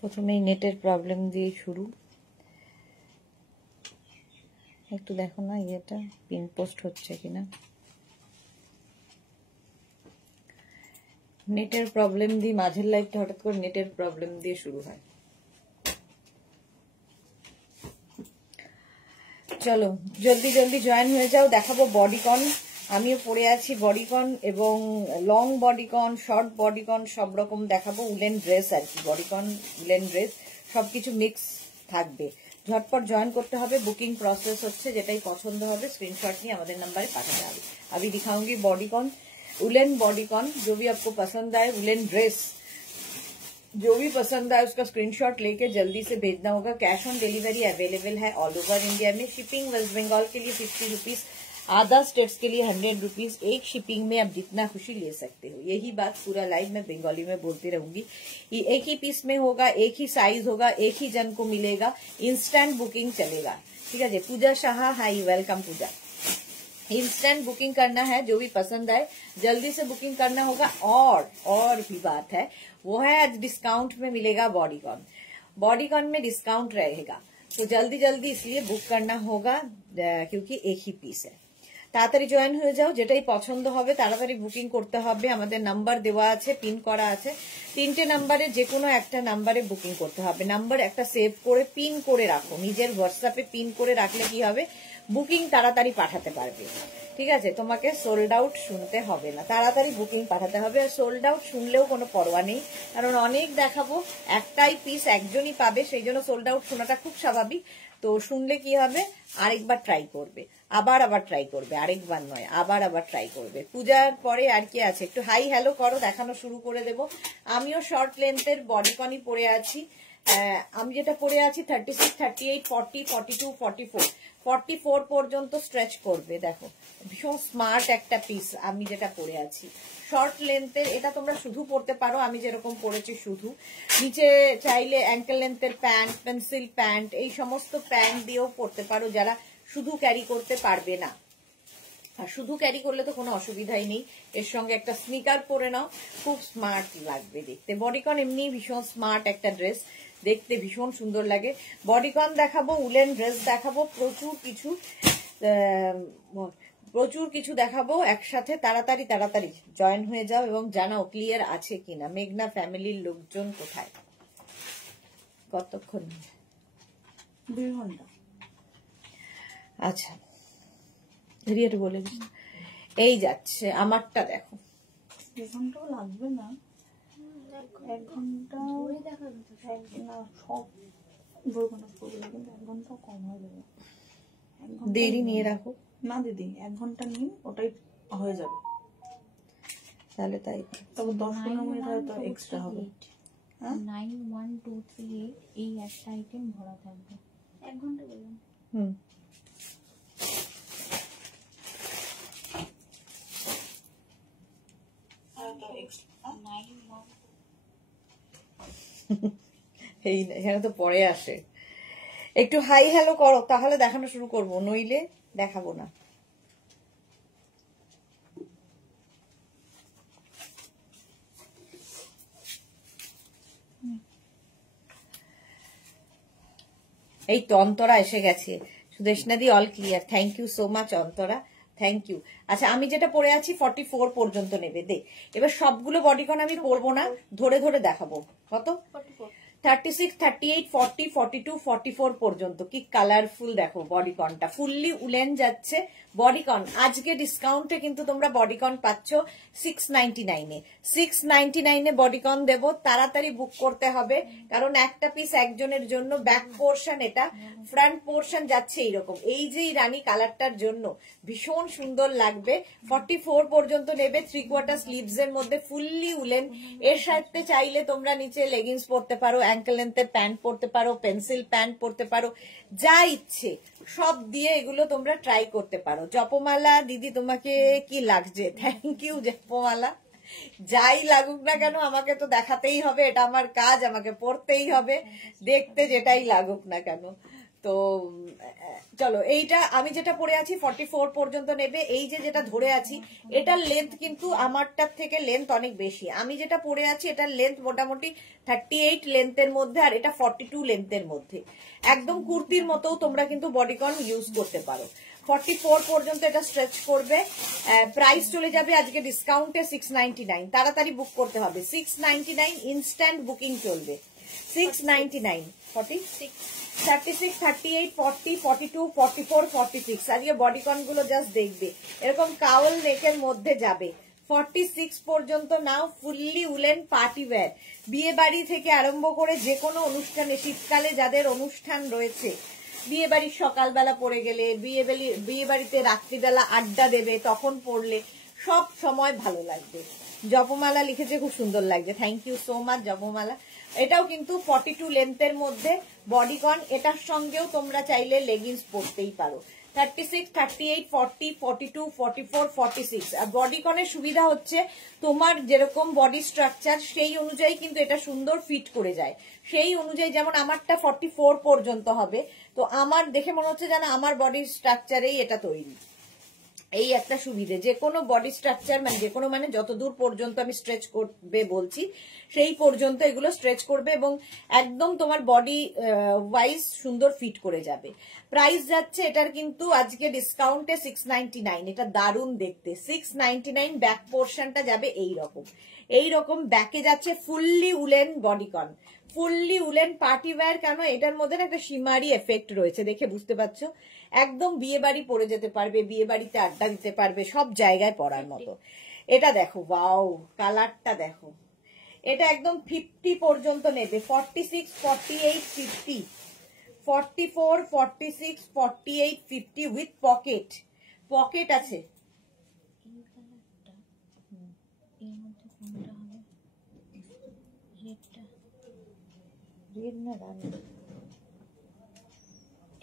প্রথমেই নেটের প্রবলেম দিয়ে শুরু। একটু দেখো না ইয়েটা পিন পোস্ট হচ্ছে কিনা। নেটের প্রবলেম দিয়ে মাঝের লাইভটা হঠাৎ করে নেটের প্রবলেম দিয়ে শুরু হয়। চলো জলদি জলদি জয়েন হয়ে যাও। দেখাবো বডিকন, আমিও পরে আছি বডিকন এবং লং বডিকন, শর্ট বডিকন সব রকম দেখাবো। উলেন ড্রেস আর কি, বডিকন উলেন ড্রেস সবকিছু মিক্স থাকবে। ঝটপট জয়েন করতে হবে, বুকিং প্রসেস হচ্ছে, যেটাই পছন্দ হবে स्क्रीनशॉट নিয়ে আমাদের নাম্বারে পাঠাতে হবে। अभी दिखाऊंगी बॉडीकॉन, उलेन बॉडीकॉन, जो भी आपको पसंद आए उलेन ड्रेस जो भी पसंद आए उसका स्क्रीनशॉट लेके जल्दी से भेजना होगा। कैश ऑन डिलीवरी अवेलेबल है ऑल ओवर इंडिया में। शिपिंग वेस्ट बंगाल के लिए 50 रुपीज, अदर स्टेट्स के लिए 100 रुपीज। एक शिपिंग में आप जितना खुशी ले सकते हो। यही बात पूरा लाइव में बंगाली में बोलती रहूंगी। ये एक ही पीस में होगा, एक ही साइज होगा, एक ही जन को मिलेगा, इंस्टेंट बुकिंग चलेगा। ठीक है जी। पूजा शाह, हाई वेलकम पूजा। इंस्टेंट बुकिंग करना है, जो भी पसंद आए जल्दी से बुकिंग करना होगा। और भी बात है वो है आज डिस्काउंट में मिलेगा बॉडीकॉन, बॉडीकॉन में डिस्काउंट रहेगा, तो जल्दी जल्दी इसलिए बुक करना होगा क्योंकि एक ही पीस है। তাড়াতাড়ি জয়েন হয়ে যাও, যেটাই পছন্দ হবে তাড়াতাড়ি বুকিং করতে হবে। আমাদের নাম্বার দেওয়া আছে, পিন করা আছে, 3টে নাম্বারে যে কোনো একটা নাম্বারে বুকিং করতে হবে। নাম্বার একটা সেভ করে পিন করে রাখো, নিজের হোয়াটসঅ্যাপে পিন করে রাখলে কি হবে, বুকিং তাড়াতাড়ি পাঠাতে পারবে। ঠিক আছে, তোমাকে সোল্ড আউট শুনতে হবে না, তাড়াতাড়ি বুকিং পাঠাতে হবে। আর সোল্ড আউট শুনলেও কোনো পরোয়া নেই, কারণ অনেক দেখাবো, একটাই পিস একজনই পাবে, সেই জন্য সোল্ড আউট শোনাটা খুব স্বাভাবিক। তো শুনলে কি হবে, আরেকবার ট্রাই করবে, আবার ট্রাই করবে, আরেকবার নয় আবার ট্রাই করবে। পূজার পরে আর কি আছে, একটু হাই হ্যালো করো, দেখানো শুরু করে দেব। আমিও শর্ট লেন্থের বডিকনই পরে আছি। আমি যেটা পরে আছি 36, 38, 40, 42, 44, 44 পর্যন্ত স্ট্রেচ করবে। দেখো ভীষণ স্মার্ট একটা পিস আমি যেটা পরে আছি শর্ট লেন্থের। এটা তোমরা শুধু পরতে পারো, আমি যেরকম পরেছি শুধু। নিচে চাইলে অ্যাঙ্কেল লেন্থের প্যান্ট, পেন্সিল প্যান্ট, এই সমস্ত প্যান্ট দিয়েও পরতে পারো যারা শুধু ক্যারি করতে পারবে না। আর শুধু ক্যারি করলে তো কোনো অসুবিধাই নেই, এর সঙ্গে একটা স্নিকার পরে নাও, খুব স্মার্ট লাগবে দেখতে। বডিকন এমনি ভীষণ স্মার্ট একটা ড্রেস, দেখতে ভীষণ সুন্দর লাগে। বডিকন দেখাবো, উলেন ড্রেস দেখাবো, প্রচুর কিছু দেখাবো একসাথে। তাড়াতাড়ি তাড়াতাড়ি জয়েন হয়ে যাও এবং জানাও ক্লিয়ার আছে কিনা। মেঘনা ফ্যামিলির লোকজন কোথায়? কতক্ষণ? 2 ঘন্টা। আচ্ছা রিয়াটা বলে দিস, এই যাচ্ছে আমারটা দেখো। 2 ঘন্টাও লাগবে না, 1 ঘন্টা না, সব 2 ঘন্টা করবে, কিন্তু 1 ঘন্টা কম হয়ে যাবে। দেরি নিয়ে রাখো না দিদি, 1 ঘন্টা নিয়ে ওটাই হয়ে যাবে। তাহলে তাই, তবে 10-15 মিনিট হয়তো এক্সট্রা হবে। 9, 1, 2, 3, 8 এই একটা আইটেম ভরা থাকবে। 1 ঘন্টা বললাম। এই এখানে তো পরে আসে। একটু হাই হ্যালো করো, তাহলে দেখানো শুরু করব, নইলে দেখাবো না। এই তো অন্তরা এসে গেছে। সুদেশনাদি all clear, thank you so much Antara, thank you. আচ্ছা আমি যেটা পরে আছি 44 পর্যন্ত নেবে দে। এবার সবগুলো বডিকন আমি পরবো না, ধরে ধরে দেখাবো। কত? 36, 38, 40, 42, 44 পর্যন্ত। কি কালারফুল দেখো বডিকনটা, ফুললি উলেন যাচ্ছে বডিকন। আজকে ডিসকাউন্টে কিন্তু তোমরা বডিকন পাচ্ছ 699-এ। 699-এ বডিকন দেব, তাড়াতাড়ি বুক করতে হবে, কারণ একটা পিস একজনের জন্য। ব্যাক পোর্শন এটা, ফ্রন্ট পোর্শন যাচ্ছে এইরকম। এই যে রানী কালারটার জন্য ভীষণ সুন্দর লাগবে। 44 পর্যন্ত নেবে, 3/4 স্লিভস এর মধ্যে ফুললি উলেন। এর সাথে চাইলে তোমরা নিচে লেগিংস পরতে পারো, অ্যাঙ্কেল লেন্থের প্যান্ট পরতে পারো, পেন্সিল প্যান্ট পরতে পারো, যা ইচ্ছে সব দিয়ে এগুলো তোমরা ট্রাই করতে পারো। জপমালা দিদি তোমাকে কি লাগছে? Thank you Japamala. যাই লাগুক না কেন আমাকে তো দেখাতেই হবে, এটা আমার কাজ, আমাকে পড়তেই হবে, দেখতে যেটাই লাগুক না কেন। তো চলো, এইটা আমি যেটা পরে আছি 44 পর্যন্ত নেবে। এই যে যেটা ধরে আছি এটার লেন্থ কিন্তু আমারটার থেকে লেন্থ অনেক বেশি। আমি যেটা পরে আছি এটার লেন্থ মোটামুটি 38 লেন্থের মধ্যে, আর এটা 42 লেন্থের মধ্যে। একদম কুর্তির মতো তোমরা কিন্তু বডিকন ইউজ করতে পারো। 44 পর্যন্ত এটা স্ট্রেচ করবে। প্রাইস চলে যাবে আজকে ডিসকাউন্টে 699। তাড়াতাড়ি বুক করতে হবে। 699 ইনস্ট্যান্ট বুকিং চলবে। 699 46 36 38 40 42 44 46। আজকে বডিকন গুলো জাস্ট দেখবে, এরকম কাউল নেকের মধ্যে যাবে। 46 পর্যন্ত নাও। ফুললি উলেন পার্টি ওয়্যার, বিয়ে বাড়ি থেকে আরম্ভ করে যে কোনো অনুষ্ঠানে, শীতকালে যাদের অনুষ্ঠান রয়েছে, বিয়ে বাড়ির সকালবেলা পরে গেলে, বিয়ে বাড়িতে রাত্রিবেলা আড্ডা দেবে, তখন পরলে সব সময় ভালো লাগবে। জপমালা লিখেছে, খুব সুন্দর লাগছে, থ্যাংক ইউ সো মাচ জপমালা। এটাও কিন্তু 42 লেন্থের মধ্যে বডিকন। এটার সঙ্গেও তোমরা চাইলে লেগিংস পরতেই পারো। 36, 38, 40, 42, 44, 46। আর বডিকনের সুবিধা হচ্ছে তোমার যেরকম বডি স্ট্রাকচার সেই অনুযায়ী কিন্তু এটা সুন্দর ফিট করে যায়। সেই অনুযায়ী যেমন আমারটা 44 পর্যন্ত হবে, তো আমার দেখে মনে হচ্ছে যেন আমার বডি স্ট্রাকচারেই এটা তৈরি। এই একটা সুবিধে, যে কোনো বডি স্ট্রাকচার মানে যে কোনো মানে যতদূর পর্যন্ত আমি স্ট্রেচ করবে বলছি সেই পর্যন্ত এগুলো স্ট্রেচ করবে এবং একদম তোমার বডি ওয়াইজ সুন্দর ফিট করে যাবে। প্রাইস যাচ্ছে এটার কিন্তু আজকে ডিসকাউন্টে 699। এটা দারুণ দেখতে। 699। ব্যাক পোর্শনটা যাবে এইরকম ব্যাকে যাচ্ছে fully woollen bodycon, fully woollen party wear. কেন এটার মধ্যে একটা শিমারি এফেক্ট রয়েছে, দেখে বুঝতে পারছো। একদম বিয়ে বাড়ি পরে যেতে পারবে, বিয়ে বাড়িতে আড্ডা দিতে পারবে, সব জায়গায় পরার মতো। এটা দেখো, ওয়াও কালারটা দেখো। এটা একদম 50 পর্যন্ত নেবে। 46, 48, 50, 44, 46, 48, 50 উইথ পকেট। পকেট আছে। এই কালারটা এর মধ্যে কোনটা হবে? রেডটা, রেড না রানী?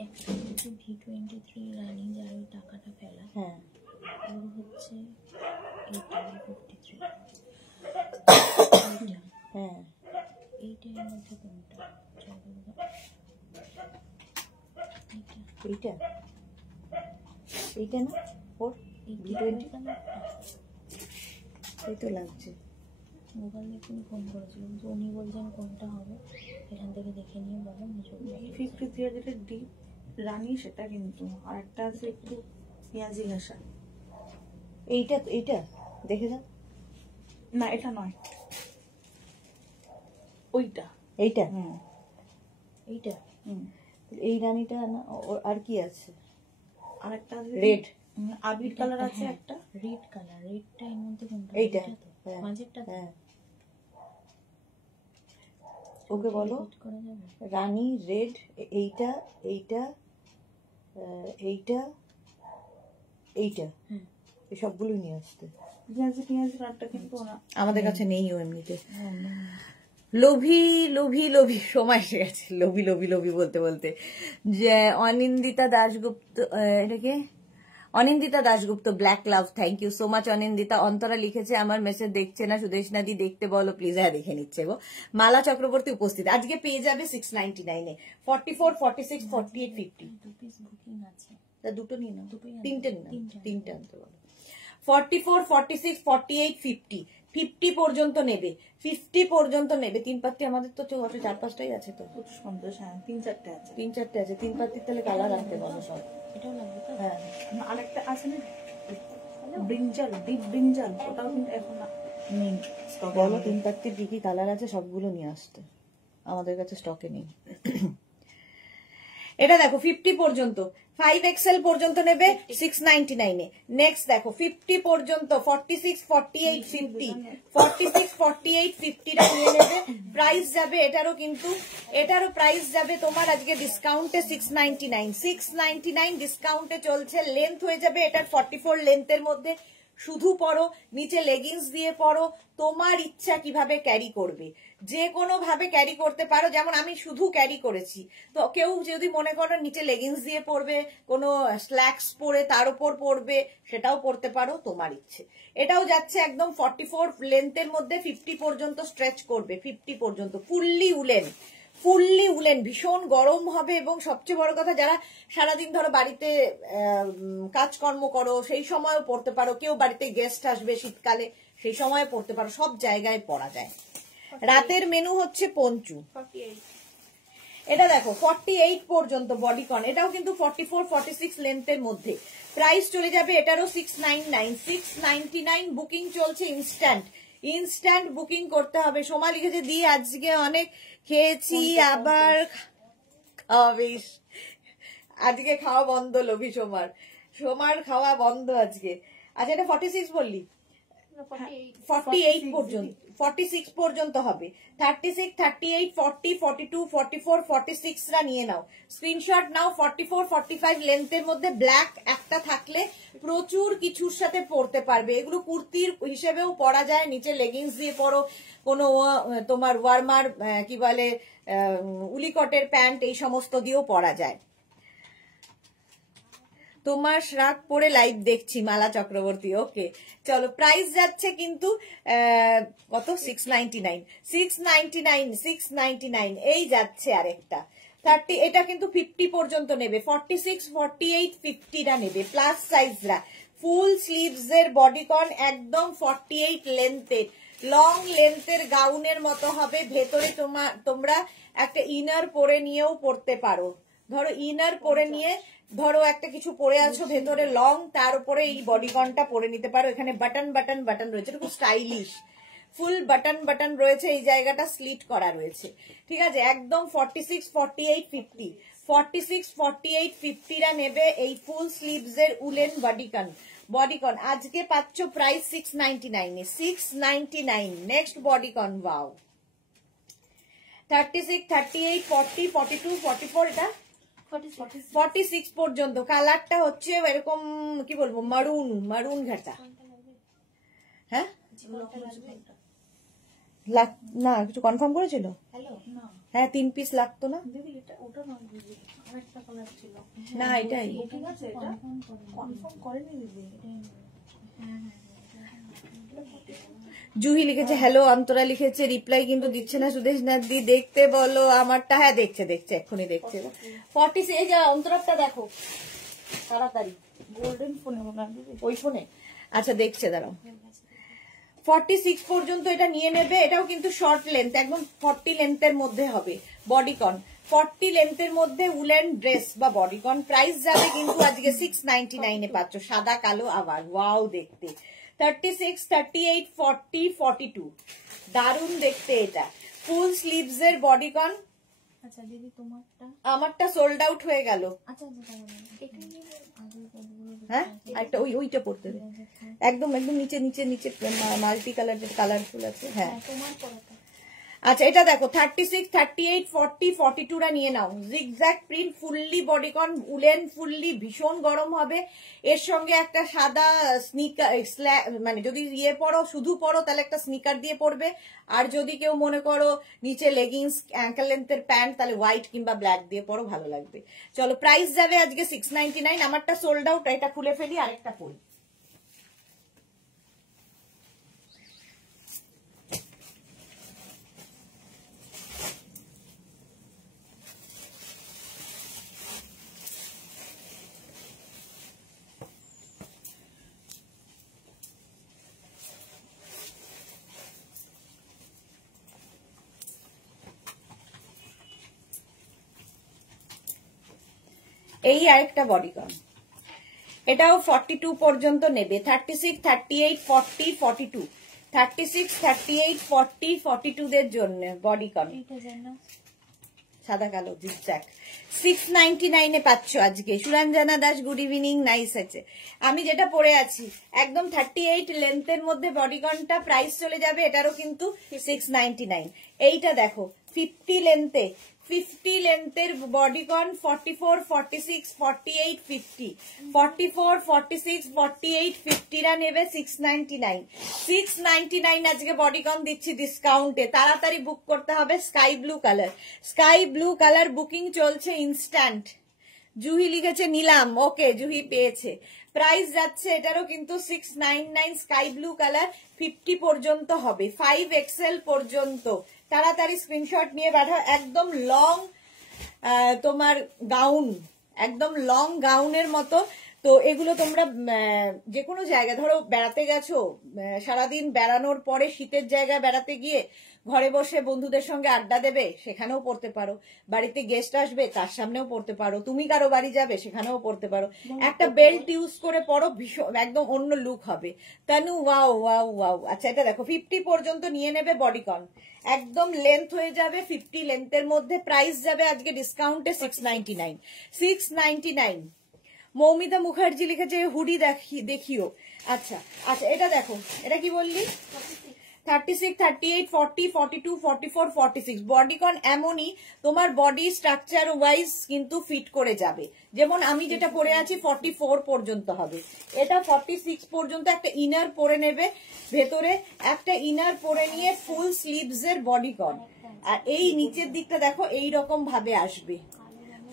একটা হচ্ছে V23 রানী, যার ওই টাকাটা ফেলা। হ্যাঁ, ওর হচ্ছে এইটা V53। হ্যাঁ, এইটা এর মধ্যে কোনটা? এইটা এইটা না ওর V20 এই তো লাগছে। মোবাইল দেখে ফোন করেছিলাম, তো উনি বলছেন কোনটা হবে, এখান থেকে দেখে নিয়ে বলেন। V53 যেটা ডিপ রানী সেটা কিন্তু, আর একটা আছে একটু পেঁয়াজি ঘাসা। এইটা দেখে যাও না, এটা নয়, ওইটা। এইটা এইটা এই রানীটা না? আর কি আছে? আর একটা আছে রেড, আবির কালার আছে একটা। রেড কালার, রেডটা এর মধ্যে কোনটা? এইটা তো মাঝেরটা তো? হ্যাঁ, ওকে বলো করা যাবে। রানী রেড। এইটা এইটা এইটা এইটা এই সবগুলো নিয়ে আসতে। পেঁয়াজি কালারটা কিন্তু না, আমাদের কাছে নেই ও এমনিতে। লোভী লোভী লোভী সময় এসে গেছে। লোভী লোভী লোভী বলতে বলতে যে অনিন্দিতা দাশগুপ্ত, এটাকে Anindita Dasgupta, black love, thank you so much Anindita. Antara লিখেছে আমার মেসেজ দেখছে না, সুদেশনা দি দেখতে বলো প্লিজ। হ্যাঁ দেখে নিচ্ছে গো। মালা চক্রবর্তী উপস্থিত। আজকে পেয়ে যাবে 699-এ। 44, 46, 48, 50। 2 পিস বুকিং আছে। তা দুটো নিয়ে নাও, দুটোই আনতে তিনটে হবে। নিয়ে নাও, তিনটে আনতে বলো। 44, 46, 48, 50, 50 পর্যন্ত নেবে। 50 পর্যন্ত নেবে। 3 পাত্তি আমাদের তো 4-5টাই আছে তো। সন্তোষ। হ্যাঁ, 3-4টে আছে। 3-4টে আছে। 3 পাত্তির তাহলে কালার আনতে বলো সব। এটাও লাগবে তো? হ্যাঁ, আরেকটা আছে না ব্রিঞ্জাল, ডিপ ব্রিঞ্জাল, ওটাও কিন্তু এখন নেই স্টকে। বলো 3 পাত্তির কি কি কালার আছে সবগুলো নিয়ে আসতে, আমাদের কাছে স্টকে নেই। এটা দেখো 50 পর্যন্ত, 5XL পর্যন্ত নেবে 699-এ। নেক্সট দেখো 50 পর্যন্ত, 46, 48, 50, 46, 48, 50টা নিয়ে নেবে। প্রাইস যাবে এটারও প্রাইস যাবে তোমার আজকে ডিসকাউন্টে 699। 699 ডিসকাউন্টে চলছে। লেন্থ হয়ে যাবে এটার 44 লেন্থের মধ্যে। শুধু পরো, নিচে লেগিংস দিয়ে পরো, তোমার ইচ্ছা কিভাবে ক্যারি করবে, যে কোনো ভাবে ক্যারি করতে পারো। যেমন আমি শুধু ক্যারি করেছি, তো কেউ যদি মনে করো নিচে লেগিংস দিয়ে পরবে, কোনো স্ল্যাক্স পরে তার উপর পরবে, সেটাও পরতে পারো, তোমার ইচ্ছে। এটাও যাচ্ছে একদম 44 লেন্থের মধ্যে, 50 পর্যন্ত স্ট্রেচ করবে। 50 পর্যন্ত ফুললি উলেন, ফুললি উলেন, ভীষণ গরম হবে এবং সবচেয়ে বড় কথা যারা সারাদিন ধরো বাড়িতে কাজকর্ম করো সেই সময়ও পরতে পারো, কেউ বাড়িতে গেস্ট আসবে শীতকালে সেই সময় পরতে পারো, সব জায়গায় পরা যায়। রাতের মেনু হচ্ছে পঞ্চু। এটা দেখো 48 পর্যন্ত বডিকন, এটাও কিন্তু 44 46 লেন্থের মধ্যে। প্রাইস চলে যাবে এটারও 699 699। বুকিং চলছে ইনস্ট্যান্ট বুকিং করতে হবে। সোমা লিখেছে দি আজকে অনেক খেয়েছি আবার খাওয়াবিস। আজকে খাওয়া বন্ধ লোভি সোমার খাওয়া বন্ধ আজকে। আচ্ছা এটা 46 বললি, 48 পর্যন্ত 46 পর্যন্ত হবে। 36 38 40 42 44 46 রা নিয়ে নাও, স্ক্রিনশট নাও। 44 45 লেন্থের মধ্যে ব্ল্যাক একটা থাকলে প্রচুর কিছুর সাথে পরতে পারবে। এগুলো কুর্তির হিসেবেও পরা যায়, নিচে লেগিংস দিয়ে পরো, কোনো তোমার ওয়ার্মার কি বলে উলিকটের প্যান্ট এই সমস্ত দিয়েও পরা যায়। তোমার শ্রাক পরে লাইভ দেখছি মালা চক্রবর্তী। ওকে চলো, প্রাইস যাচ্ছে কিন্তু কত 699 699 699 এই যাচ্ছে আরেকটা 30। এটা কিন্তু 50 পর্যন্ত নেবে, 46 48 50রা নেবে প্লাস সাইজরা। ফুল স্লিভস এর বডিকন একদম 48 লেন্থের, লং লেন্থের গাউনের মতো হবে। ভেতরে তোমরা একটা ইনার পরে নিয়েও পরতে পারো। ধরো ইনার পরে নিয়ে ধরো একটা কিছু পরে আছো ভেতরে লং, তার উপরে এই বডিকনটা পরে নিতে পারো। এখানে বাটন বাটন বাটন রয়েছে, খুব স্টাইলিশ ফুল বাটন বাটন রয়েছে, এই জায়গাটা স্লিট করা রয়েছে। ঠিক আছে, একদম 46 48 50 46 48 50রা নেবে এই ফুল স্লিভস এর উলেন বডিকন। আজকে পাচ্ছ প্রাইস 699 699। নেক্সট বডিকন, ওয়াও 36 38 40 42 44 এটা 46 পর্যন্ত। কালারটা হচ্ছে এরকম কি বলবো মারুন ঘাটা। হ্যাঁ না একটু কনফার্ম করেছিল, হ্যাঁ 3 পিস লাগতো না না এটাই জুহি লিখেছে হ্যালো, অন্তরা লিখেছে রিপ্লাই কিন্তু দিচ্ছে না সুদেশ নাদি, দেখতে বলো আমারটা। হ্যাঁ দেখছে এক্ষুনি দেখছে। 40 এই যে অন্তরাটা দেখো তাড়াতাড়ি, গোল্ডেন ফোনে মনে হয় ওই ফোনে। আচ্ছা দেখছে, দাঁড়াও। 46 পর্যন্ত এটা নিয়ে নেবে। এটাও কিন্তু শর্ট লেন্থ, একদম 40 লেন্থের মধ্যে হবে বডিকন। 40 লেন্থের মধ্যে উলেন ড্রেস বা বডিকন। প্রাইস যাবে কিন্তু আজকে 699 এ পাচ্ছ, সাদা কালো আবার, ওয়াও দেখতে। 36 38 40 42 দারুন দেখতে এটা। ফুল স্লিভস এর বডিকন। আচ্ছা দিদি তোমারটা? আমারটা সোল্ড আউট হয়ে গেল। আচ্ছা হ্যাঁ একটা ওইটা পড়তে দে, একদম নিচে নিচে নিচে মাল্টি কালার যেটা কালারফুল আছে। হ্যাঁ তোমার পরাটা। আচ্ছা এটা দেখো 36 38 40 42রা নিয়ে নাও। Zigzag print fully bodycon woollen, fully ভীষণ গরম হবে। এর সঙ্গে একটা সাদা স্নিকার, মানে যদি পরো শুধু পরো তাহলে একটা স্নিকার দিয়ে পরবে, আর যদি কেউ মনে করো নিচে লেগিংস অ্যাঙ্কেল লেন্থের প্যান্ট তাহলে হোয়াইট কিংবা ব্ল্যাক দিয়ে পরো, ভালো লাগবে। চলো প্রাইস যাবে আজকে 699। আমারটা সোল্ড আউট, এটা খুলে ফেলি আরেকটা পরি। এই আরেকটা বডিকন, এটাও 42 পর্যন্ত নেবে। 36 38 40 42 36 38 40 42 দের জন্য বডিকন সাদা কালো জিগজ্যাগ। 699 এ পাচ্ছ আজকে। Suranjana Das good evening, nice আছে। আমি যেটা পরে আছি একদম 38 লেন্থের মধ্যে বডিকনটা, প্রাইস চলে যাবে এটারও কিন্তু 699। এইটা দেখো 50 লেন্থের বডিকন, 44 46 48 50 44 46 48 50রা নেবে 699 699 আজকে বডিকন দিচ্ছি ডিসকাউন্টে। তাড়াতাড়ি বুক করতে হবে। স্কাই ব্লু কালার বুকিং চলছে ইনস্ট্যান্ট। জুহি লিখেছে নিলাম, ওকে জুহি পেয়েছে। প্রাইস যাচ্ছে এটারও কিন্তু 699। স্কাই ব্লু কালার 50 পর্যন্ত হবে, 5XL পর্যন্ত তাড়াতাড়ি স্ক্রিনশট নিয়ে পাঠাও। একদম লং তোমার গাউন, একদম লং গাউনের মতো। তো এগুলো তোমরা যে কোনো জায়গায়, ধরো বেড়াতে গেছো, সারাদিন বেড়ানোর পরে শীতের জায়গায় বেড়াতে গিয়ে ঘরে বসে বন্ধুদের সঙ্গে আড্ডা দেবে, সেখানেও পড়তে পারো। বাড়িতে গেস্ট আসবে, তার সামনেও পড়তে পারো। তুমি কারো বাড়ি যাবে, সেখানেও পড়তে পারো। একটা বেল্ট ইউজ করে পরো, ভীষণ একদম অন্য লুক হবে। Tanu wow wow wow. আচ্ছা এটা দেখো 50 পর্যন্ত নিয়ে নেবে বডিকন, একদম লেন্থ হয়ে যাবে 50 লেন্থের মধ্যে। প্রাইস যাবে আজকে ডিসকাউন্টে 699, 699। মৌমিতা মুখার্জি লিখেছে হুডি দেখিও। আচ্ছা আচ্ছা এটা দেখো, এটা কি বললি? 36, 38, 40, 42, 44, 46। বডিকন এমনই তোমার বডি স্ট্রাকচার ওয়াইজ কিন্তু ফিট করে যাবে। যেমন আমি যেটা পরে আছি 44 পর্যন্ত হবে, এটা 46 পর্যন্ত। একটা ইনার পরে নেবে, ভেতরে একটা ইনার পরে নিয়ে ফুল স্লিভস এর বডিকন। আর এই নিচের দিকটা দেখো এই রকম ভাবে আসবে,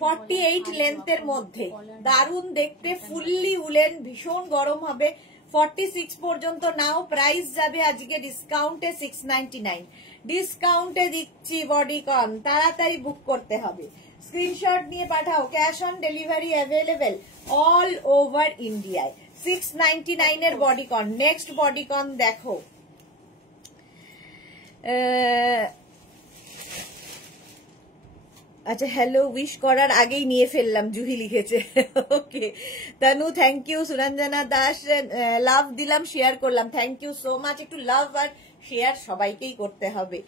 48 লেন্থের মধ্যে, দারুণ দেখতে, ফুললি উলেন, ভীষণ গরম হবে। 46 পর্যন্ত নাও। প্রাইস যাবে আজকে ডিসকাউন্টে 699। ডিসকাউন্টে দিচ্ছি বডিকন, তাড়াতাড়ি বুক করতে হবে। স্ক্রিনশট নিয়ে পাঠাও। Cash on delivery available all over ইন্ডিয়ায়। 699 এর বডিকন। নেক্সট বডিকন দেখো, আচ্ছা হ্যালো উইশ করার আগেই নিয়ে ফেললাম, জুহি লিখেছে। ওকে তানু থ্যাংক ইউ। সুরঞ্জনা দাস লাভ দিলাম, শেয়ার করলাম, থ্যাংক ইউ সো মাচ। একটু লাভ আর শেয়ার সবাইকেই করতে হবে।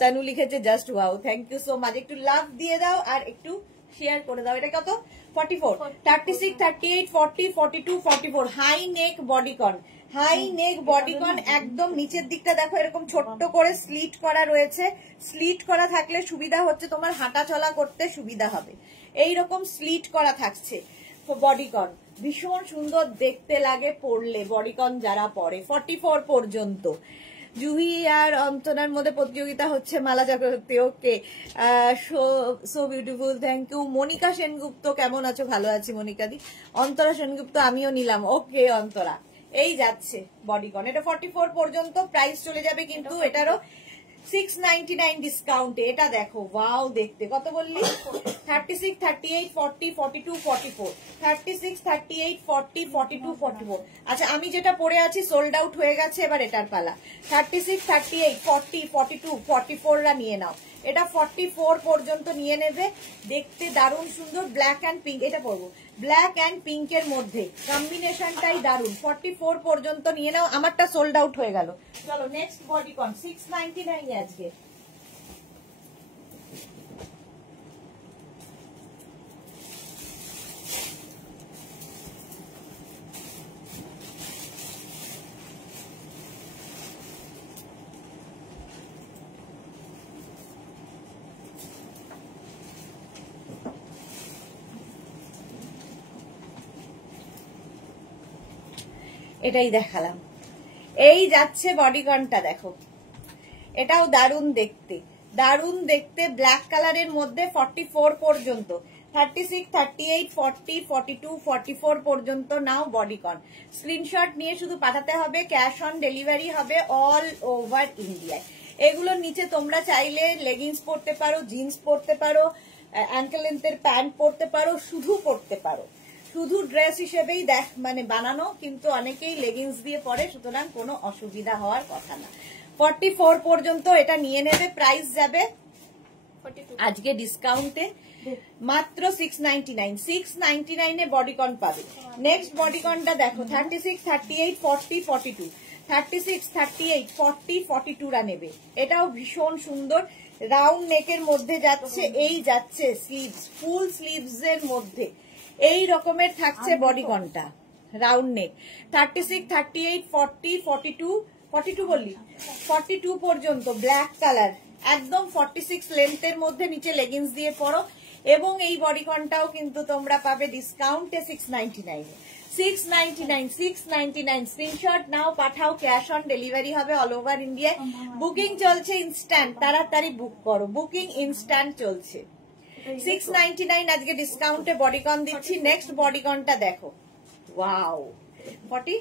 তানু লিখেছে just wow, thank you so much. একটু লাভ দিয়ে দাও আর একটু শেয়ার করে দাও। এটা কত? 44, 36, 38, 40, 42, 44। High neck bodycon, high neck bodycon. একদম নিচের দিকটা দেখো এরকম ছোট্ট করে স্লিট করা রয়েছে। স্লিট করা থাকলে সুবিধা হচ্ছে তোমার হাঁটা চলা করতে সুবিধা হবে। এইরকম স্লিট করা থাকছে বডিকন, ভীষণ সুন্দর দেখতে লাগে পরলে বডিকন যারা পরে। 44 পর্যন্ত। জুহি আর অন্তনার মধ্যে প্রতিযোগিতা হচ্ছে, Mala Chakraborty. Okay so beautiful, thank you. Monika Sengupta কেমন আছো? ভালো আছি মনিকা দি। অন্তরা সেনগুপ্ত আমিও নিলাম। ওকে অন্তরা, এই যাচ্ছে বডিকন। এটা 44 পর্যন্ত। প্রাইস চলে যাবে কিন্তু এটারও 699 ডিসকাউন্টে। এটা দেখো ওয়াও দেখতে, কত বললি? 36, 38, 40, 42, 44। 36, 38, 40, 42, 44। আচ্ছা আমি যেটা পরে আছি সোল্ড আউট হয়ে গেছে, এবার এটার পালা। 36, 38, 40, 42, 44রা নিয়ে নাও। এটা 44 পর্যন্ত নিয়ে নেবে। দেখতে দারুণ সুন্দর, ব্ল্যাক অ্যান্ড পিঙ্ক। এটা পরবো ব্ল্যাক অ্যান্ড পিঙ্কের মধ্যে, কম্বিনেশনটাই দারুণ। 44 পর্যন্ত নিয়ে নাও। আমারটা সোল্ড আউট হয়ে গেল। চলো নেক্সট বডিকন 699 আজকে। এটাই দেখালাম। এই যাচ্ছে বডিকনটা দেখো, এটাও দারুণ দেখতে, দারুণ দেখতে। ব্ল্যাক কালারের মধ্যে 44 পর্যন্ত। 36, 38, 40, 42, 44 পর্যন্ত নাও বডিকন। স্ক্রিনশট নিয়ে শুধু পাঠাতে হবে। ক্যাশ অন ডেলিভারি হবে অল ওভার ইন্ডিয়ায়। এগুলোর নিচে তোমরা চাইলে লেগিংস পরতে পারো, জিন্স পরতে পারো, অ্যাঙ্কেল লেন্থের প্যান্ট পরতে পারো, শুধু পরতে পারো। শুধু ড্রেস হিসেবেই মানে বানানো, কিন্তু অনেকেই লেগিংস দিয়ে পরে, সুতরাং কোনো অসুবিধা হওয়ার কথা না। 44 পর্যন্ত এটা নিয়ে নেবে। প্রাইস যাবে আজকে ডিসকাউন্টে মাত্র 699। 699 এ বডিকন পাবে। নেক্সট বডিকনটা দেখো 36, 38, 40, 42। 36, 38, 40, 42 রা নেবে। এটাও ভীষণ সুন্দর, রাউন্ড নেকের মধ্যে যাচ্ছে। এই যাচ্ছে স্লিভস, ফুল স্লিভস এর মধ্যে এই রকমের থাকছে বডিকনটা, রাউন্ড নেক। 36, 38, 40, 42, 42 বললি 42 পর্যন্ত ব্ল্যাক কালার, একদম 46 লেন্থের মধ্যে। নিচে লেগিংস দিয়ে পরো। এবং এই বডিকনটাও কিন্তু তোমরা পাবে ডিসকাউন্টে 699। 699, 699। স্ক্রিনশট নাও, পাঠাও। ক্যাশ অন ডেলিভারি হবে অল ওভার ইন্ডিয়ায়। বুকিং চলছে ইনস্ট্যান্ট, তাড়াতাড়ি বুক করো। বুকিং ইনস্ট্যান্ট চলছে। 699 আজকে ডিসকাউন্টে বডিকন দিচ্ছি। নেক্সট বডিকনটা দেখো, ওয়াও 44।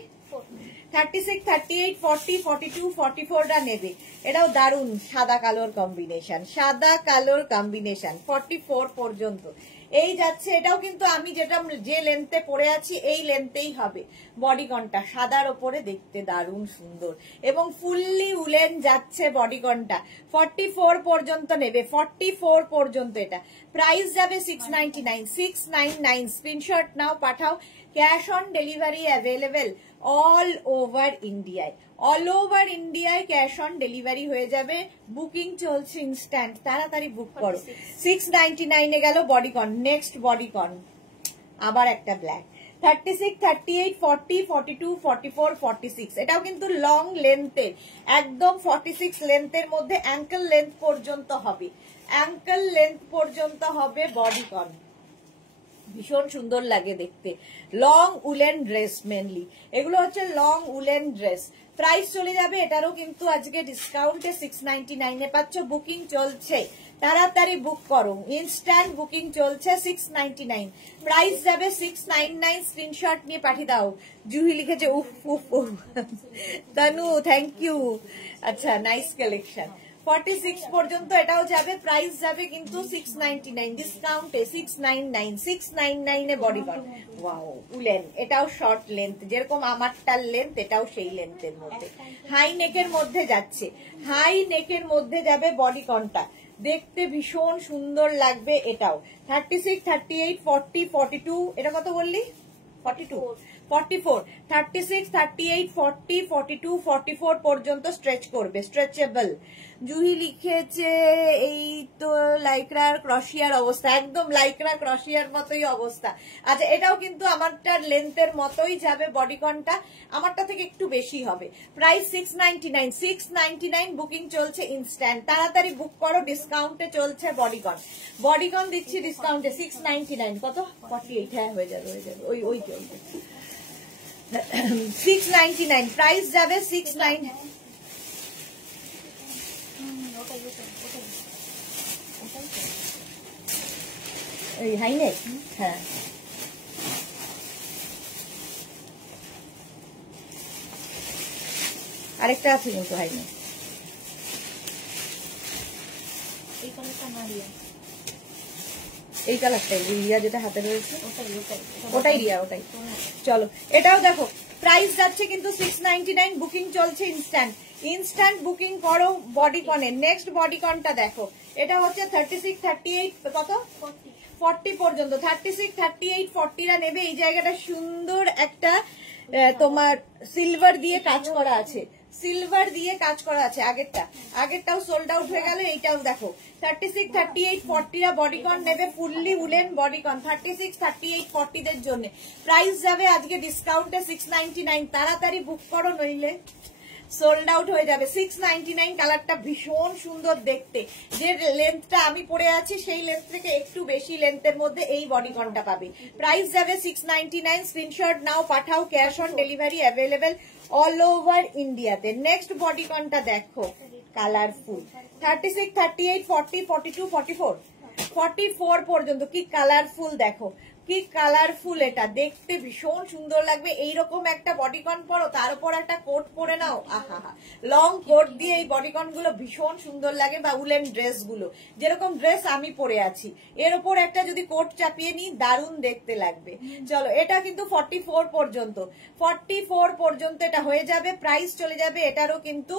36, 38, 40, 42, 44টা নেবে। এটাও দারুন সাদা কালোর কম্বিনেশন, সাদা কালোর কম্বিনেশন 44 পর্যন্ত এই যাচ্ছে। এটাও কিন্তু আমি যেটা যে লেন্থে পরে আছি এই লেন্থেই হবে। বডিকনটা সাদার ওপরে দেখতে দারুণ সুন্দর এবং ফুললি উলেন যাচ্ছে বডিকনটা। 44 পর্যন্ত নেবে, 44 পর্যন্ত। এটা প্রাইস যাবে 699, 699। স্ক্রিনশট নাও, পাঠাও। Cash on delivery available all over ইন্ডিয়ায়, অল ওভার ইন্ডিয়ায় ক্যাশ অন ডেলিভারি হয়ে যাবে। বুকিং চলছে ইনস্ট্যান্ট, তাড়াতাড়ি বুক করো। 699 এ গেল বডিকন। নেক্সট বডিকন আবার একটা ব্ল্যাক। 36, 38, 40, 42, 44, 46 এটাও কিন্তু লং লেন্থের, একদম 46 লেন্থের মধ্যে অ্যাঙ্কেল লেন্থ পর্যন্ত হবে, অ্যাঙ্কেল লেন্থ পর্যন্ত হবে বডিকন। ভীষণ সুন্দর লাগে দেখতে। লং উলেন ড্রেস, মেনলি এগুলো হচ্ছে লং উলেন ড্রেস। প্রাইস চলে যাবে এটারও কিন্তু আজকে ডিসকাউন্টে 699 এ পাচ্ছ। বুকিং চলছে, তাড়াতাড়ি বুক করো, ইনস্ট্যান্ট বুকিং চলছে। 699 প্রাইস যাবে 699। স্ক্রিনশট নিয়ে পাঠিয়ে দাও। জুহি লিখেছে উফ উফ উফ। Tanu thank you. আচ্ছা, নাইস কালেকশন। 46 পর্যন্ত এটাও যাবে। প্রাইস যাবে কিন্তু 699 ডিসকাউন্টে 699, 699 এ বডিকন। ওয়াও উলেন, এটাও শর্ট লেন্থ, যেরকম আমারটার লেন্থ এটাও সেই লেন্থের মধ্যে। হাই নেকের মধ্যে যাচ্ছে, হাই নেকের মধ্যে যাবে বডিকনটা, দেখতে ভীষণ সুন্দর লাগবে এটাও। 36, 38, 40, 42 এটা কত বললি? 42, 44, 36, 38, 40, 42, 44 পর্যন্ত স্ট্রেচ করবে, স্ট্রেচেবল। জুহি লিখেছে এই তো লাইক্রার ক্রশিয়ার অবস্থা, একদম লাইক্রা ক্রশিয়ার মতোই অবস্থা। আচ্ছা, এটাও কিন্তু আমারটার লেন্থের মতোই যাবে বডিকনটা, আমারটা থেকে একটু বেশি হবে। প্রাইস 699, 699 বুকিং চলছে ইনস্ট্যান্ট, তাড়াতাড়ি বুক করো। ডিসকাউন্টে চলছে বডিকন, বডিকন দিচ্ছি ডিসকাউন্টে 699। কত? 48, হ্যাঁ হয়ে যাবে, হয়ে যাবে। ওই 699 প্রাইস যাবে 69। এই হাইনেক, হ্যাঁ আরেকটা আছে কিন্তু হাইনেক। এই কালারটাই রিয়া যেটা হাতে রয়েছে ওটাই রিয়া, ওটাই। চলো এটাও দেখো, প্রাইস যাচ্ছে কিন্তু 699। বুকিং চলছে ইনস্ট্যান্ট, ইনস্ট্যান্ট বুকিং করো বডিকনের। নেক্সট বডিকনটা দেখো, এটা হচ্ছে 36, 38 কত 40 পর্যন্ত। 36, 38, 40রা নেবে। এই জায়গাটা সুন্দর একটা তোমার সিলভার দিয়ে কাজ করা আছে, সিলভার দিয়ে কাজ করা আছে। আগেরটাও সোল্ড আউট হয়ে গেল, এইটাও দেখো। 36, 38, 40রা বডিকন নেবে, ফুললি উলেন বডিকন। 36, 38, 40 দের জন্য প্রাইস যাবে আজকে ডিসকাউন্টে 699। তাড়াতাড়ি বুক করো, নইলে সোল্ড আউট হয়ে যাবে। 699 কালারটা ভীষণ সুন্দর দেখতে। যে লেন্থটা আমি পরে আছি সেই লেন্থ থেকে একটু বেশি লেন্থের মধ্যে এই বডিকনটা পাবে। প্রাইস যাবে 699। স্ক্রিনশট নাও, পাঠাও। Cash on delivery available all over ইন্ডিয়াতে। নেক্সট বডিকনটা দেখো, কালারফুল। 36, 38, 40, 42, 44, 44 পর্যন্ত কি কালারফুল দেখো, কি কালারফুল। এটা দেখতে ভীষণ সুন্দর লাগবে। এইরকম একটা বডিকন পরো, তার উপর একটা কোট পরে নাও, আহা হা। লং কোট দিয়ে এই বডিকন গুলো ভীষণ সুন্দর লাগে, বা উলেন ড্রেস গুলো, যেরকম ড্রেস আমি পরে আছি এর উপর একটা যদি কোট চাপিয়ে নিই দারুণ দেখতে লাগবে। চলো, এটা কিন্তু 44 পর্যন্ত, 44 পর্যন্ত এটা হয়ে যাবে। প্রাইস চলে যাবে এটারও কিন্তু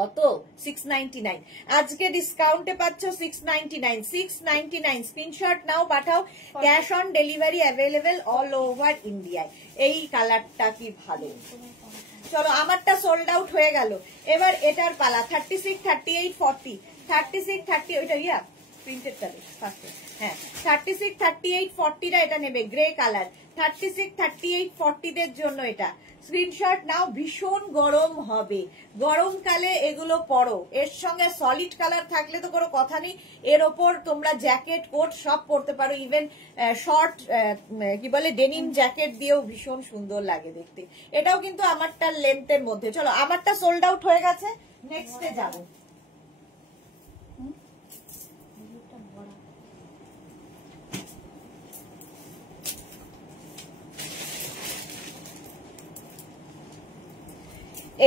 কত 699। আজকে ডিসকাউন্টে পাচ্ছ 699, 699। স্ক্রিনশট নাও, পাঠাও। Cash on delivery available all over ইন্ডিয়ায়। এই কালারটা কি ভালো। চলো, আমারটা সোল্ড আউট হয়ে গেল, এবার এটার পালা। 36, 38, 40, 36, 30 ওইটা ইয়া প্রিন্টেড কালার ফার্স্টে, হ্যাঁ 36, 38, 40রা এটা নেবে, গ্রে কালার। 36, 38, 40 দের জন্য এটা স্ক্রিনশট নাও। ভীষণ গরম হবে, গরমকালে এগুলো পরো। এর সঙ্গে সলিড কালার থাকলে তো কোনো কথা নেই, এর ওপর তোমরা জ্যাকেট কোট সব পরতে পারো, ইভেন শর্ট কি বলে ডেনিম জ্যাকেট দিয়েও ভীষণ সুন্দর লাগে দেখতে। এটাও কিন্তু আমারটার লেন্থের মধ্যে। চলো, আমারটা সোল্ড আউট হয়ে গেছে, নেক্সটে যাবো।